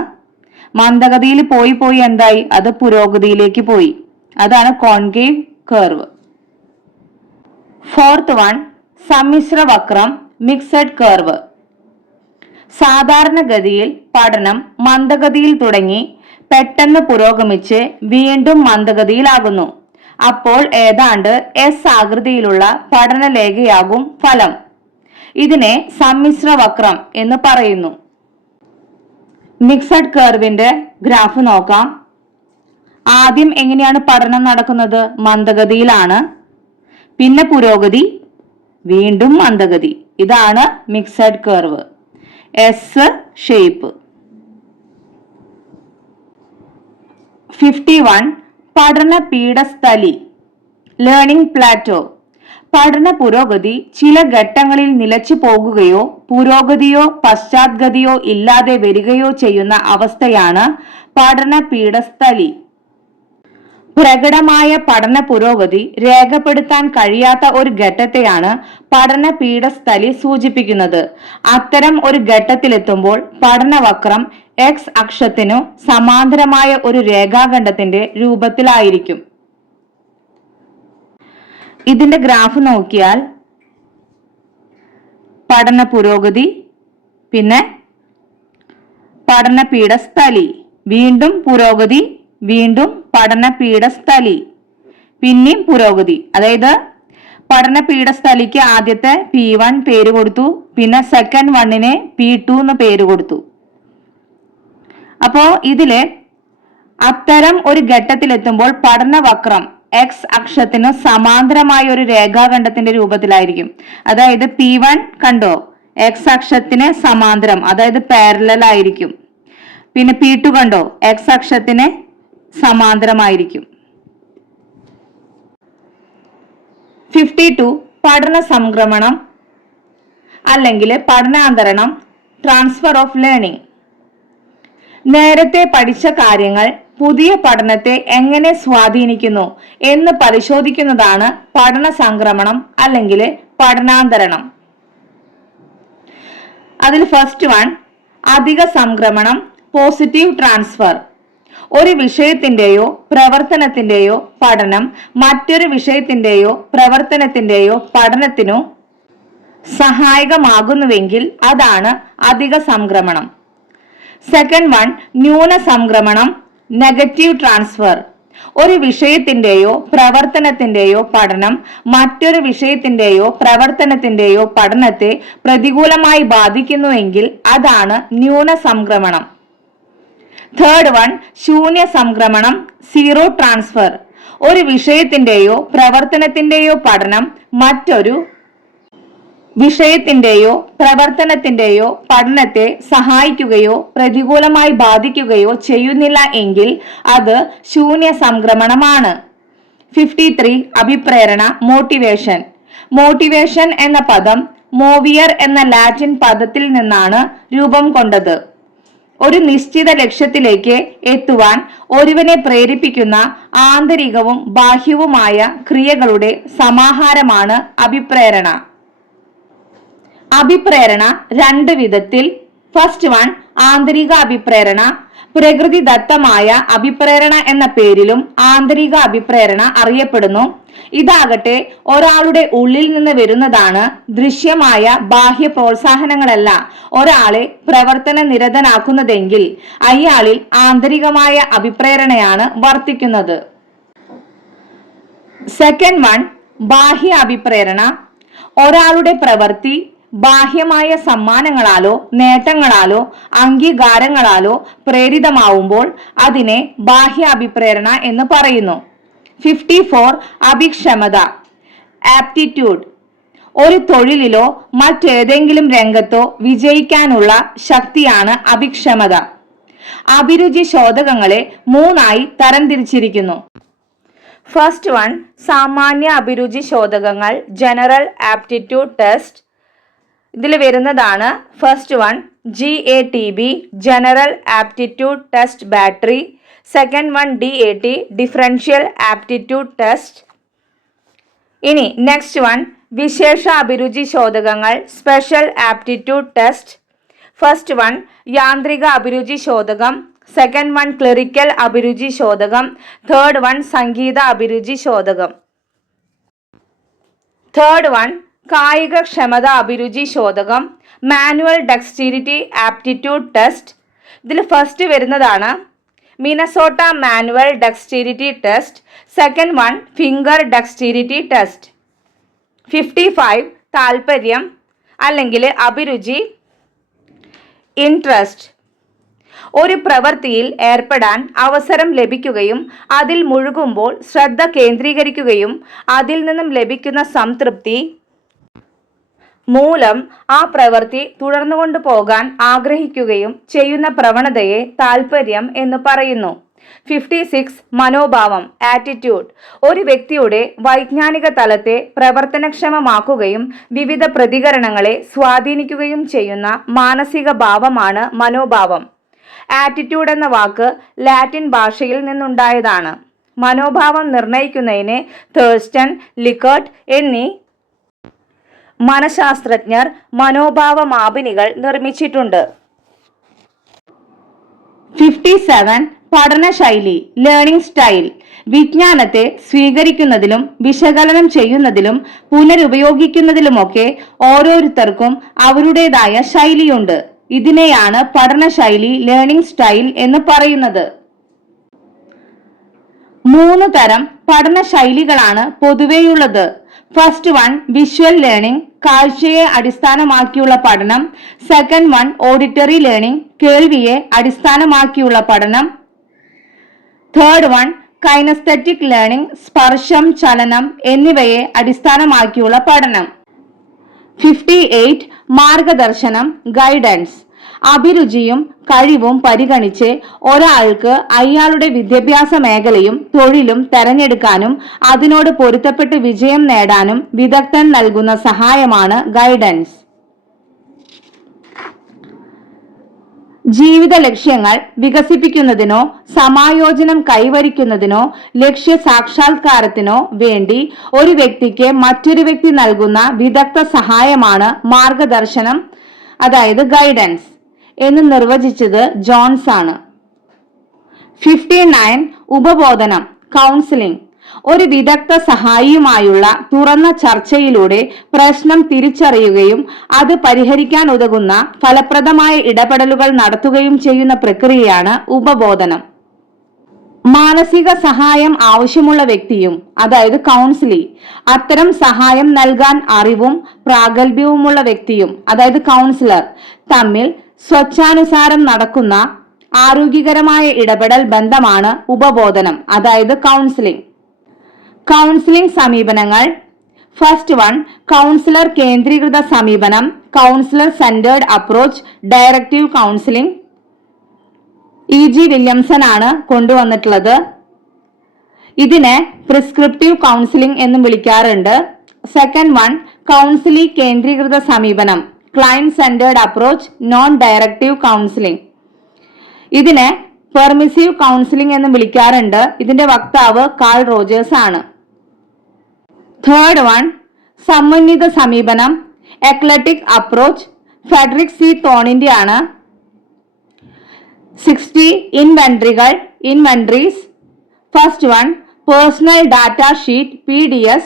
മന്ദഗതിയിൽ പോയി എന്തായി? അത് പുരോഗതിയിലേക്ക് പോയി. അതാണ് കോൺകേവ് കർവ്. ഫോർത്ത് വൺ സമ്മിശ്ര വക്രം മിക്സഡ് കർവ്. സാധാരണഗതിയിൽ പഠനം മന്ദഗതിയിൽ തുടങ്ങി പെട്ടെന്ന് പുരോഗമിച്ച് വീണ്ടും മന്ദഗതിയിലാകുന്നു. അപ്പോൾ ഏതാണ്ട് എസ് ആകൃതിയിലുള്ള പഠനരേഖയാകും ഫലം. ഇതിനെ സമ്മിശ്ര വക്രം എന്ന് പറയുന്നു. മിക്സഡ് കർവിന്റെ ഗ്രാഫ് നോക്കാം. ആദ്യം എങ്ങനെയാണ് പഠനം നടക്കുന്നത്? മന്ദഗതിയിലാണ്. പിന്നെ പുരോഗതി, വീണ്ടും മന്ദഗതി. ഇതാണ് മിക്സഡ് കർവ്. S shape. 51 പഠന പീഠസ്ഥലി ലേണിംഗ് പ്ലാറ്റോ. പഠന പുരോഗതി ചില ഘട്ടങ്ങളിൽ നിലച്ചു പോകുകയോ പുരോഗതിയോ പശ്ചാത്ഗതിയോ ഇല്ലാതെ വരികയോ ചെയ്യുന്ന അവസ്ഥയാണ് പഠന പീഠസ്ഥലി. പ്രകടമായ പഠന പുരോഗതി രേഖപ്പെടുത്താൻ കഴിയാത്ത ഒരു ഘട്ടത്തെയാണ് പഠന പീഠസ്ഥലി സൂചിപ്പിക്കുന്നത്. അത്തരം ഒരു ഘട്ടത്തിലെത്തുമ്പോൾ പഠനവക്രം എക്സ് അക്ഷത്തിനു സമാന്തരമായ ഒരു രേഖാഖണ്ഡത്തിന്റെ രൂപത്തിലായിരിക്കും. ഇതിന്റെ ഗ്രാഫ് നോക്കിയാൽ പഠന പുരോഗതി, പിന്നെ പഠന പീഠസ്ഥലി, വീണ്ടും പുരോഗതി, വീണ്ടും പഠന പീഠസ്ഥലി, പിന്നെയും പുരോഗതി. അതായത് പഠന പീഠസ്ഥലിക്ക് ആദ്യത്തെ P1 പേര് കൊടുത്തു, പിന്നെ സെക്കൻഡ് വണ്ണിന് P2 എന്ന് പേര് കൊടുത്തു. അപ്പോ ഇതില് അത്തരം ഒരു ഘട്ടത്തിലെത്തുമ്പോൾ പഠനവക്രം എക്സ് അക്ഷത്തിന് സമാന്തരമായ ഒരു രേഖാഖണ്ഡത്തിന്റെ രൂപത്തിലായിരിക്കും. അതായത് P1 കണ്ടോ, എക്സ് അക്ഷത്തിന് സമാന്തരം, അതായത് പാരലൽ ആയിരിക്കും. പിന്നെ P2 കണ്ടോ, എക്സ് അക്ഷത്തിന് സമാന്തരമായിരിക്കും. 52 പഠന സംക്രമണം അല്ലെങ്കിൽ പഠനാന്തരണം, ട്രാൻസ്ഫർ ഓഫ് ലേണിംഗ്. നേരത്തെ പഠിച്ച കാര്യങ്ങൾ പുതിയ പഠനത്തെ എങ്ങനെ സ്വാധീനിക്കുന്നു എന്ന് പരിശോധിക്കുന്നതാണ് പഠന സംക്രമണം അല്ലെങ്കിൽ പഠനാന്തരണം. അതിൽ ഫസ്റ്റ് വൺ അധിക സംക്രമണം, പോസിറ്റീവ് ട്രാൻസ്ഫർ. ഒരു വിഷയത്തിന്റെയോ പ്രവർത്തനത്തിന്റെയോ പഠനം മറ്റൊരു വിഷയത്തിന്റെയോ പ്രവർത്തനത്തിന്റെയോ പഠനത്തിനു സഹായകമാകുന്നുവെങ്കിൽ അതാണ് അധിക സംക്രമണം. സെക്കൻഡ് വൺ ന്യൂന സംക്രമണം, നെഗറ്റീവ് ട്രാൻസ്ഫർ. ഒരു വിഷയത്തിന്റെയോ പ്രവർത്തനത്തിന്റെയോ പഠനം മറ്റൊരു വിഷയത്തിന്റെയോ പ്രവർത്തനത്തിന്റെയോ പഠനത്തെ പ്രതികൂലമായി ബാധിക്കുന്നുവെങ്കിൽ അതാണ് ന്യൂന സംക്രമണം. തേർഡ് വൺ ശൂന്യ സംക്രമണം, സീറോ ട്രാൻസ്ഫർ. ഒരു വിഷയത്തിന്റെയോ പ്രവർത്തനത്തിന്റെയോ പഠനം മറ്റൊരു വിഷയത്തിന്റെയോ പ്രവർത്തനത്തിന്റെയോ പഠനത്തെ സഹായിക്കുകയോ പ്രതികൂലമായി ബാധിക്കുകയോ ചെയ്യുന്നില്ല എങ്കിൽ അത് ശൂന്യ സംക്രമണമാണ്. 53 അഭിപ്രേരണ, മോട്ടിവേഷൻ. മോട്ടിവേഷൻ എന്ന പദം മോവിയർ എന്ന ലാറ്റിൻ പദത്തിൽ നിന്നാണ് രൂപം കൊണ്ടത്. ഒരു നിശ്ചിത ലക്ഷ്യത്തിലേക്ക് എത്തുവാൻ ഒരുവനെ പ്രേരിപ്പിക്കുന്ന ആന്തരികവും ബാഹ്യവുമായ ക്രിയകളുടെ സമാഹാരമാണ് അഭിപ്രേരണ. അഭിപ്രേരണ രണ്ട് വിധത്തിൽ. ഫസ്റ്റ് വൺ ആന്തരിക അഭിപ്രേരണ. പ്രകൃതിദത്തമായ അഭിപ്രേരണ എന്ന പേരിലും ആന്തരിക അഭിപ്രേരണ അറിയപ്പെടുന്നു. ഇതാകട്ടെ ഒരാളുടെ ഉള്ളിൽ നിന്ന് വരുന്നതാണ്. ദൃശ്യമായ ബാഹ്യ പ്രോത്സാഹനങ്ങളല്ല ഒരാളെ പ്രവർത്തന നിരതനാക്കുന്നതെങ്കിൽ അയാളിൽ ആന്തരികമായ അഭിപ്രേരണയാണ് വർത്തിക്കുന്നത്. സെക്കൻഡ് വൺ ബാഹ്യ അഭിപ്രേരണ. ഒരാളുടെ പ്രവൃത്തി ബാഹ്യമായ സമ്മാനങ്ങളാലോ നേട്ടങ്ങളാലോ അംഗീകാരങ്ങളാലോ പ്രേരിതമാവുമ്പോൾ അതിനെ ബാഹ്യ അഭിപ്രേരണ എന്ന് പറയുന്നു. 54 അഭിക്ഷമത, ആപ്റ്റിറ്റ്യൂഡ്. ഒരു തൊഴിലിലോ മറ്റേതെങ്കിലും രംഗത്തോ വിജയിക്കാനുള്ള ശക്തിയാണ് അഭിക്ഷമത. അഭിരുചി ശോധകങ്ങളെ മൂന്നായി തരംതിരിച്ചിരിക്കുന്നു. ഫസ്റ്റ് വൺ സാമാന്യ അഭിരുചി ശോധകങ്ങൾ, ജനറൽ ആപ്റ്റിറ്റ്യൂഡ് ടെസ്റ്റ്. ഇതിൽ വരുന്നതാണ് first one GATB, general aptitude test battery. Second one DAT, differential aptitude test. ഇനി നെക്സ്റ്റ് വൺ വിശേഷ അഭിരുചി ശോധകങ്ങൾ, special aptitude test. First one യാന്ത്രിക അഭിരുചി ശോധകം, സെക്കൻഡ് വൺ ക്ലറിക്കൽ അഭിരുചി ശോധകം, തേർഡ് വൺ സംഗീത അഭിരുചി ശോധകം. തേർഡ് വൺ കായിക ക്ഷമത അഭിരുചി ശോധകം, മാനുവൽ ഡെക്സ്റ്റിരിറ്റി ആപ്റ്റിറ്റ്യൂഡ് ടെസ്റ്റ്. ഇതിൽ ഫസ്റ്റ് വരുന്നതാണ് Minnesota manual dexterity test. Second one finger dexterity test. 55 താല്പര്യം അല്ലെങ്കിൽ അഭിരുചി, ഇൻട്രസ്റ്റ്. ഒരു പ്രവൃത്തിയിൽ ഏർപ്പെടാൻ അവസരം ലഭിക്കുകയും അതിൽ മുഴുകുമ്പോൾ ശ്രദ്ധ കേന്ദ്രീകരിക്കുകയും അതിൽ നിന്നും ലഭിക്കുന്ന സംതൃപ്തി മൂലം ആ പ്രവൃത്തി തുടർന്നുകൊണ്ടു പോകാൻ ആഗ്രഹിക്കുകയും ചെയ്യുന്ന പ്രവണതയെ താൽപര്യം എന്ന് പറയുന്നു. 56 മനോഭാവം ആറ്റിറ്റ്യൂഡ് ഒരു വ്യക്തിയുടെ വൈജ്ഞാനിക തലത്തെ പ്രവർത്തനക്ഷമമാക്കുകയും വിവിധ പ്രതികരണങ്ങളെ സ്വാധീനിക്കുകയും ചെയ്യുന്ന മാനസിക ഭാവമാണ് മനോഭാവം. ആറ്റിറ്റ്യൂഡ് എന്ന വാക്ക് ലാറ്റിൻ ഭാഷയിൽ നിന്നുണ്ടായതാണ്. മനോഭാവം നിർണയിക്കുന്നതിന് തേഴ്സ്റ്റൺ, ലിക്കർട്ട് എന്നീ മനഃശാസ്ത്രജ്ഞർ മനോഭാവമാപിനികൾ നിർമ്മിച്ചിട്ടുണ്ട്. 57 പഠനശൈലി ലേണിംഗ് സ്റ്റൈൽ വിജ്ഞാനത്തെ സ്വീകരിക്കുന്നതിലും വിശകലനം ചെയ്യുന്നതിലും പുനരുപയോഗിക്കുന്നതിലുമൊക്കെ ഓരോരുത്തർക്കും അവരുടേതായ ശൈലിയുണ്ട്. ഇതിനെയാണ് പഠനശൈലി ലേണിംഗ് സ്റ്റൈൽ എന്ന് പറയുന്നത്. 3 തരം പഠനശൈലികളാണ് പൊതുവെയുള്ളത്. ഫസ്റ്റ് വൺ വിഷ്വൽ ലേണിംഗ് കാഴ്ചയെ അടിസ്ഥാനമാക്കിയുള്ള പഠനം. സെക്കൻഡ് വൺ ഓഡിറ്ററി ലേണിംഗ് കേൾവിയെ അടിസ്ഥാനമാക്കിയുള്ള പഠനം. തേർഡ് വൺ കൈനസ്തെറ്റിക് ലേണിംഗ് സ്പർശം, ചലനം എന്നിവയെ അടിസ്ഥാനമാക്കിയുള്ള പഠനം. 58 മാർഗദർശനം ഗൈഡൻസ് അഭിരുചിയും കഴിവും പരിഗണിച്ച് ഒരാൾക്ക് അയാളുടെ വിദ്യാഭ്യാസ മേഖലയും തൊഴിലും തെരഞ്ഞെടുക്കാനും അതിനോട് പൊരുത്തപ്പെട്ട് വിജയം നേടാനും വിദഗ്ധൻ നൽകുന്ന സഹായമാണ് ഗൈഡൻസ്. ജീവിത ലക്ഷ്യങ്ങൾ വികസിപ്പിക്കുന്നതിനോ സമായോജനം കൈവരിക്കുന്നതിനോ ലക്ഷ്യ സാക്ഷാത്കാരത്തിനോ വേണ്ടി ഒരു വ്യക്തിക്ക് മറ്റൊരു വ്യക്തി നൽകുന്ന വിദഗ്ധ സഹായമാണ് മാർഗദർശനം, അതായത് ഗൈഡൻസ് എന്ന് നിർവചിച്ചത് ജോൺസ് ആണ്. 59 ഉപബോധനം കൗൺസിലിംഗ് ഒരു വിദഗ്ധ സഹായിയുമായുള്ള തുറന്ന ചർച്ചയിലൂടെ പ്രശ്നം തിരിച്ചറിയുകയും അത് പരിഹരിക്കാൻ ഉതകുന്ന ഫലപ്രദമായ ഇടപെടലുകൾ നടത്തുകയും ചെയ്യുന്ന പ്രക്രിയയാണ് ഉപബോധനം. മാനസിക സഹായം ആവശ്യമുള്ള വ്യക്തിയും, അതായത് കൗൺസിലി, അത്തരം സഹായം നൽകാൻ അറിവും പ്രാഗൽഭ്യവുമുള്ള വ്യക്തിയും, അതായത് കൗൺസിലർ, തമ്മിൽ സ്വച്ഛാനുസാരം നടക്കുന്ന ആരോഗ്യകരമായ ഇടപെടൽ ബന്ധമാണ് ഉപബോധനം, അതായത് കൗൺസിലിംഗ്. കൗൺസിലിംഗ് സമീപനങ്ങൾ. ഫസ്റ്റ് വൺ കൗൺസിലർ കേന്ദ്രീകൃത സമീപനം, councillor centred approach, directive counselling. E.G. Williamson ആണ് കൊണ്ടുവന്നിട്ടുള്ളത്. ഇതിനെ പ്രിസ്ക്രിപ്റ്റീവ് കൗൺസിലിംഗ് എന്നും വിളിക്കാറുണ്ട്. സെക്കൻഡ് വൺ കൗൺസിലി കേന്ദ്രീകൃത സമീപനം, client centred approach, non directive counselling. ഇതിനെ പെർമിസീവ് കൗൺസിലിംഗ് എന്നും വിളിക്കാറുണ്ട്. ഇതിന്റെ വക്താവ് കാൾ റോജേഴ്സ് ആണ്. തേർഡ് വൺ സമന്വിത സമീപനം, എക്ലറ്റിക് അപ്രോച്ച്, ഫെഡറിക് സി തോണിന്റെ ആണ്. 60 inventories. First one personal data sheet PDS,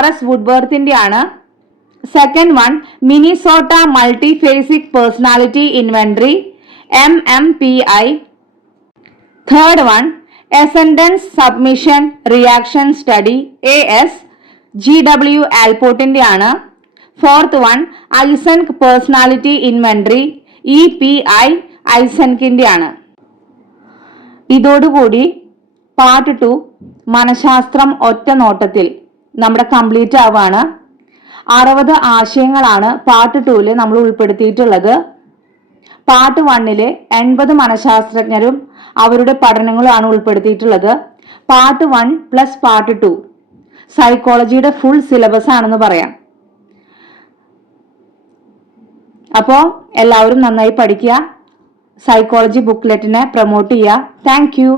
RS വുഡ്വർത്തിന്റെ ആണ്. Second one Minnesota multiphasic personality inventory, MMPI. Third one ascendance submission reaction study, AS, GW ആൽപോർട്ടിന്റെ ആണ്. Fourth one Eysenck personality inventory, EPI, ഐസൻകിന്റെ ആണ്. ഇതോടുകൂടി part 2 മനഃശാസ്ത്രം ഒറ്റ നോട്ടത്തിൽ നമ്മുടെ കംപ്ലീറ്റ് ആവാണ്. 60 ആശയങ്ങളാണ് പാർട്ട് 2 നമ്മൾ ഉൾപ്പെടുത്തിയിട്ടുള്ളത്. പാർട്ട് 1 80 മനഃശാസ്ത്രജ്ഞരും അവരുടെ പഠനങ്ങളുമാണ് ഉൾപ്പെടുത്തിയിട്ടുള്ളത്. പാർട്ട് 1 പ്ലസ് പാർട്ട് 2 സൈക്കോളജിയുടെ ഫുൾ സിലബസ് ആണെന്ന് പറയാം. അപ്പോൾ എല്ലാവരും നന്നായി പഠിക്കുക, സൈക്കോളജി ബുക്ക്ലെറ്റിനെ പ്രൊമോട്ട് ചെയ്യുക. Thank U.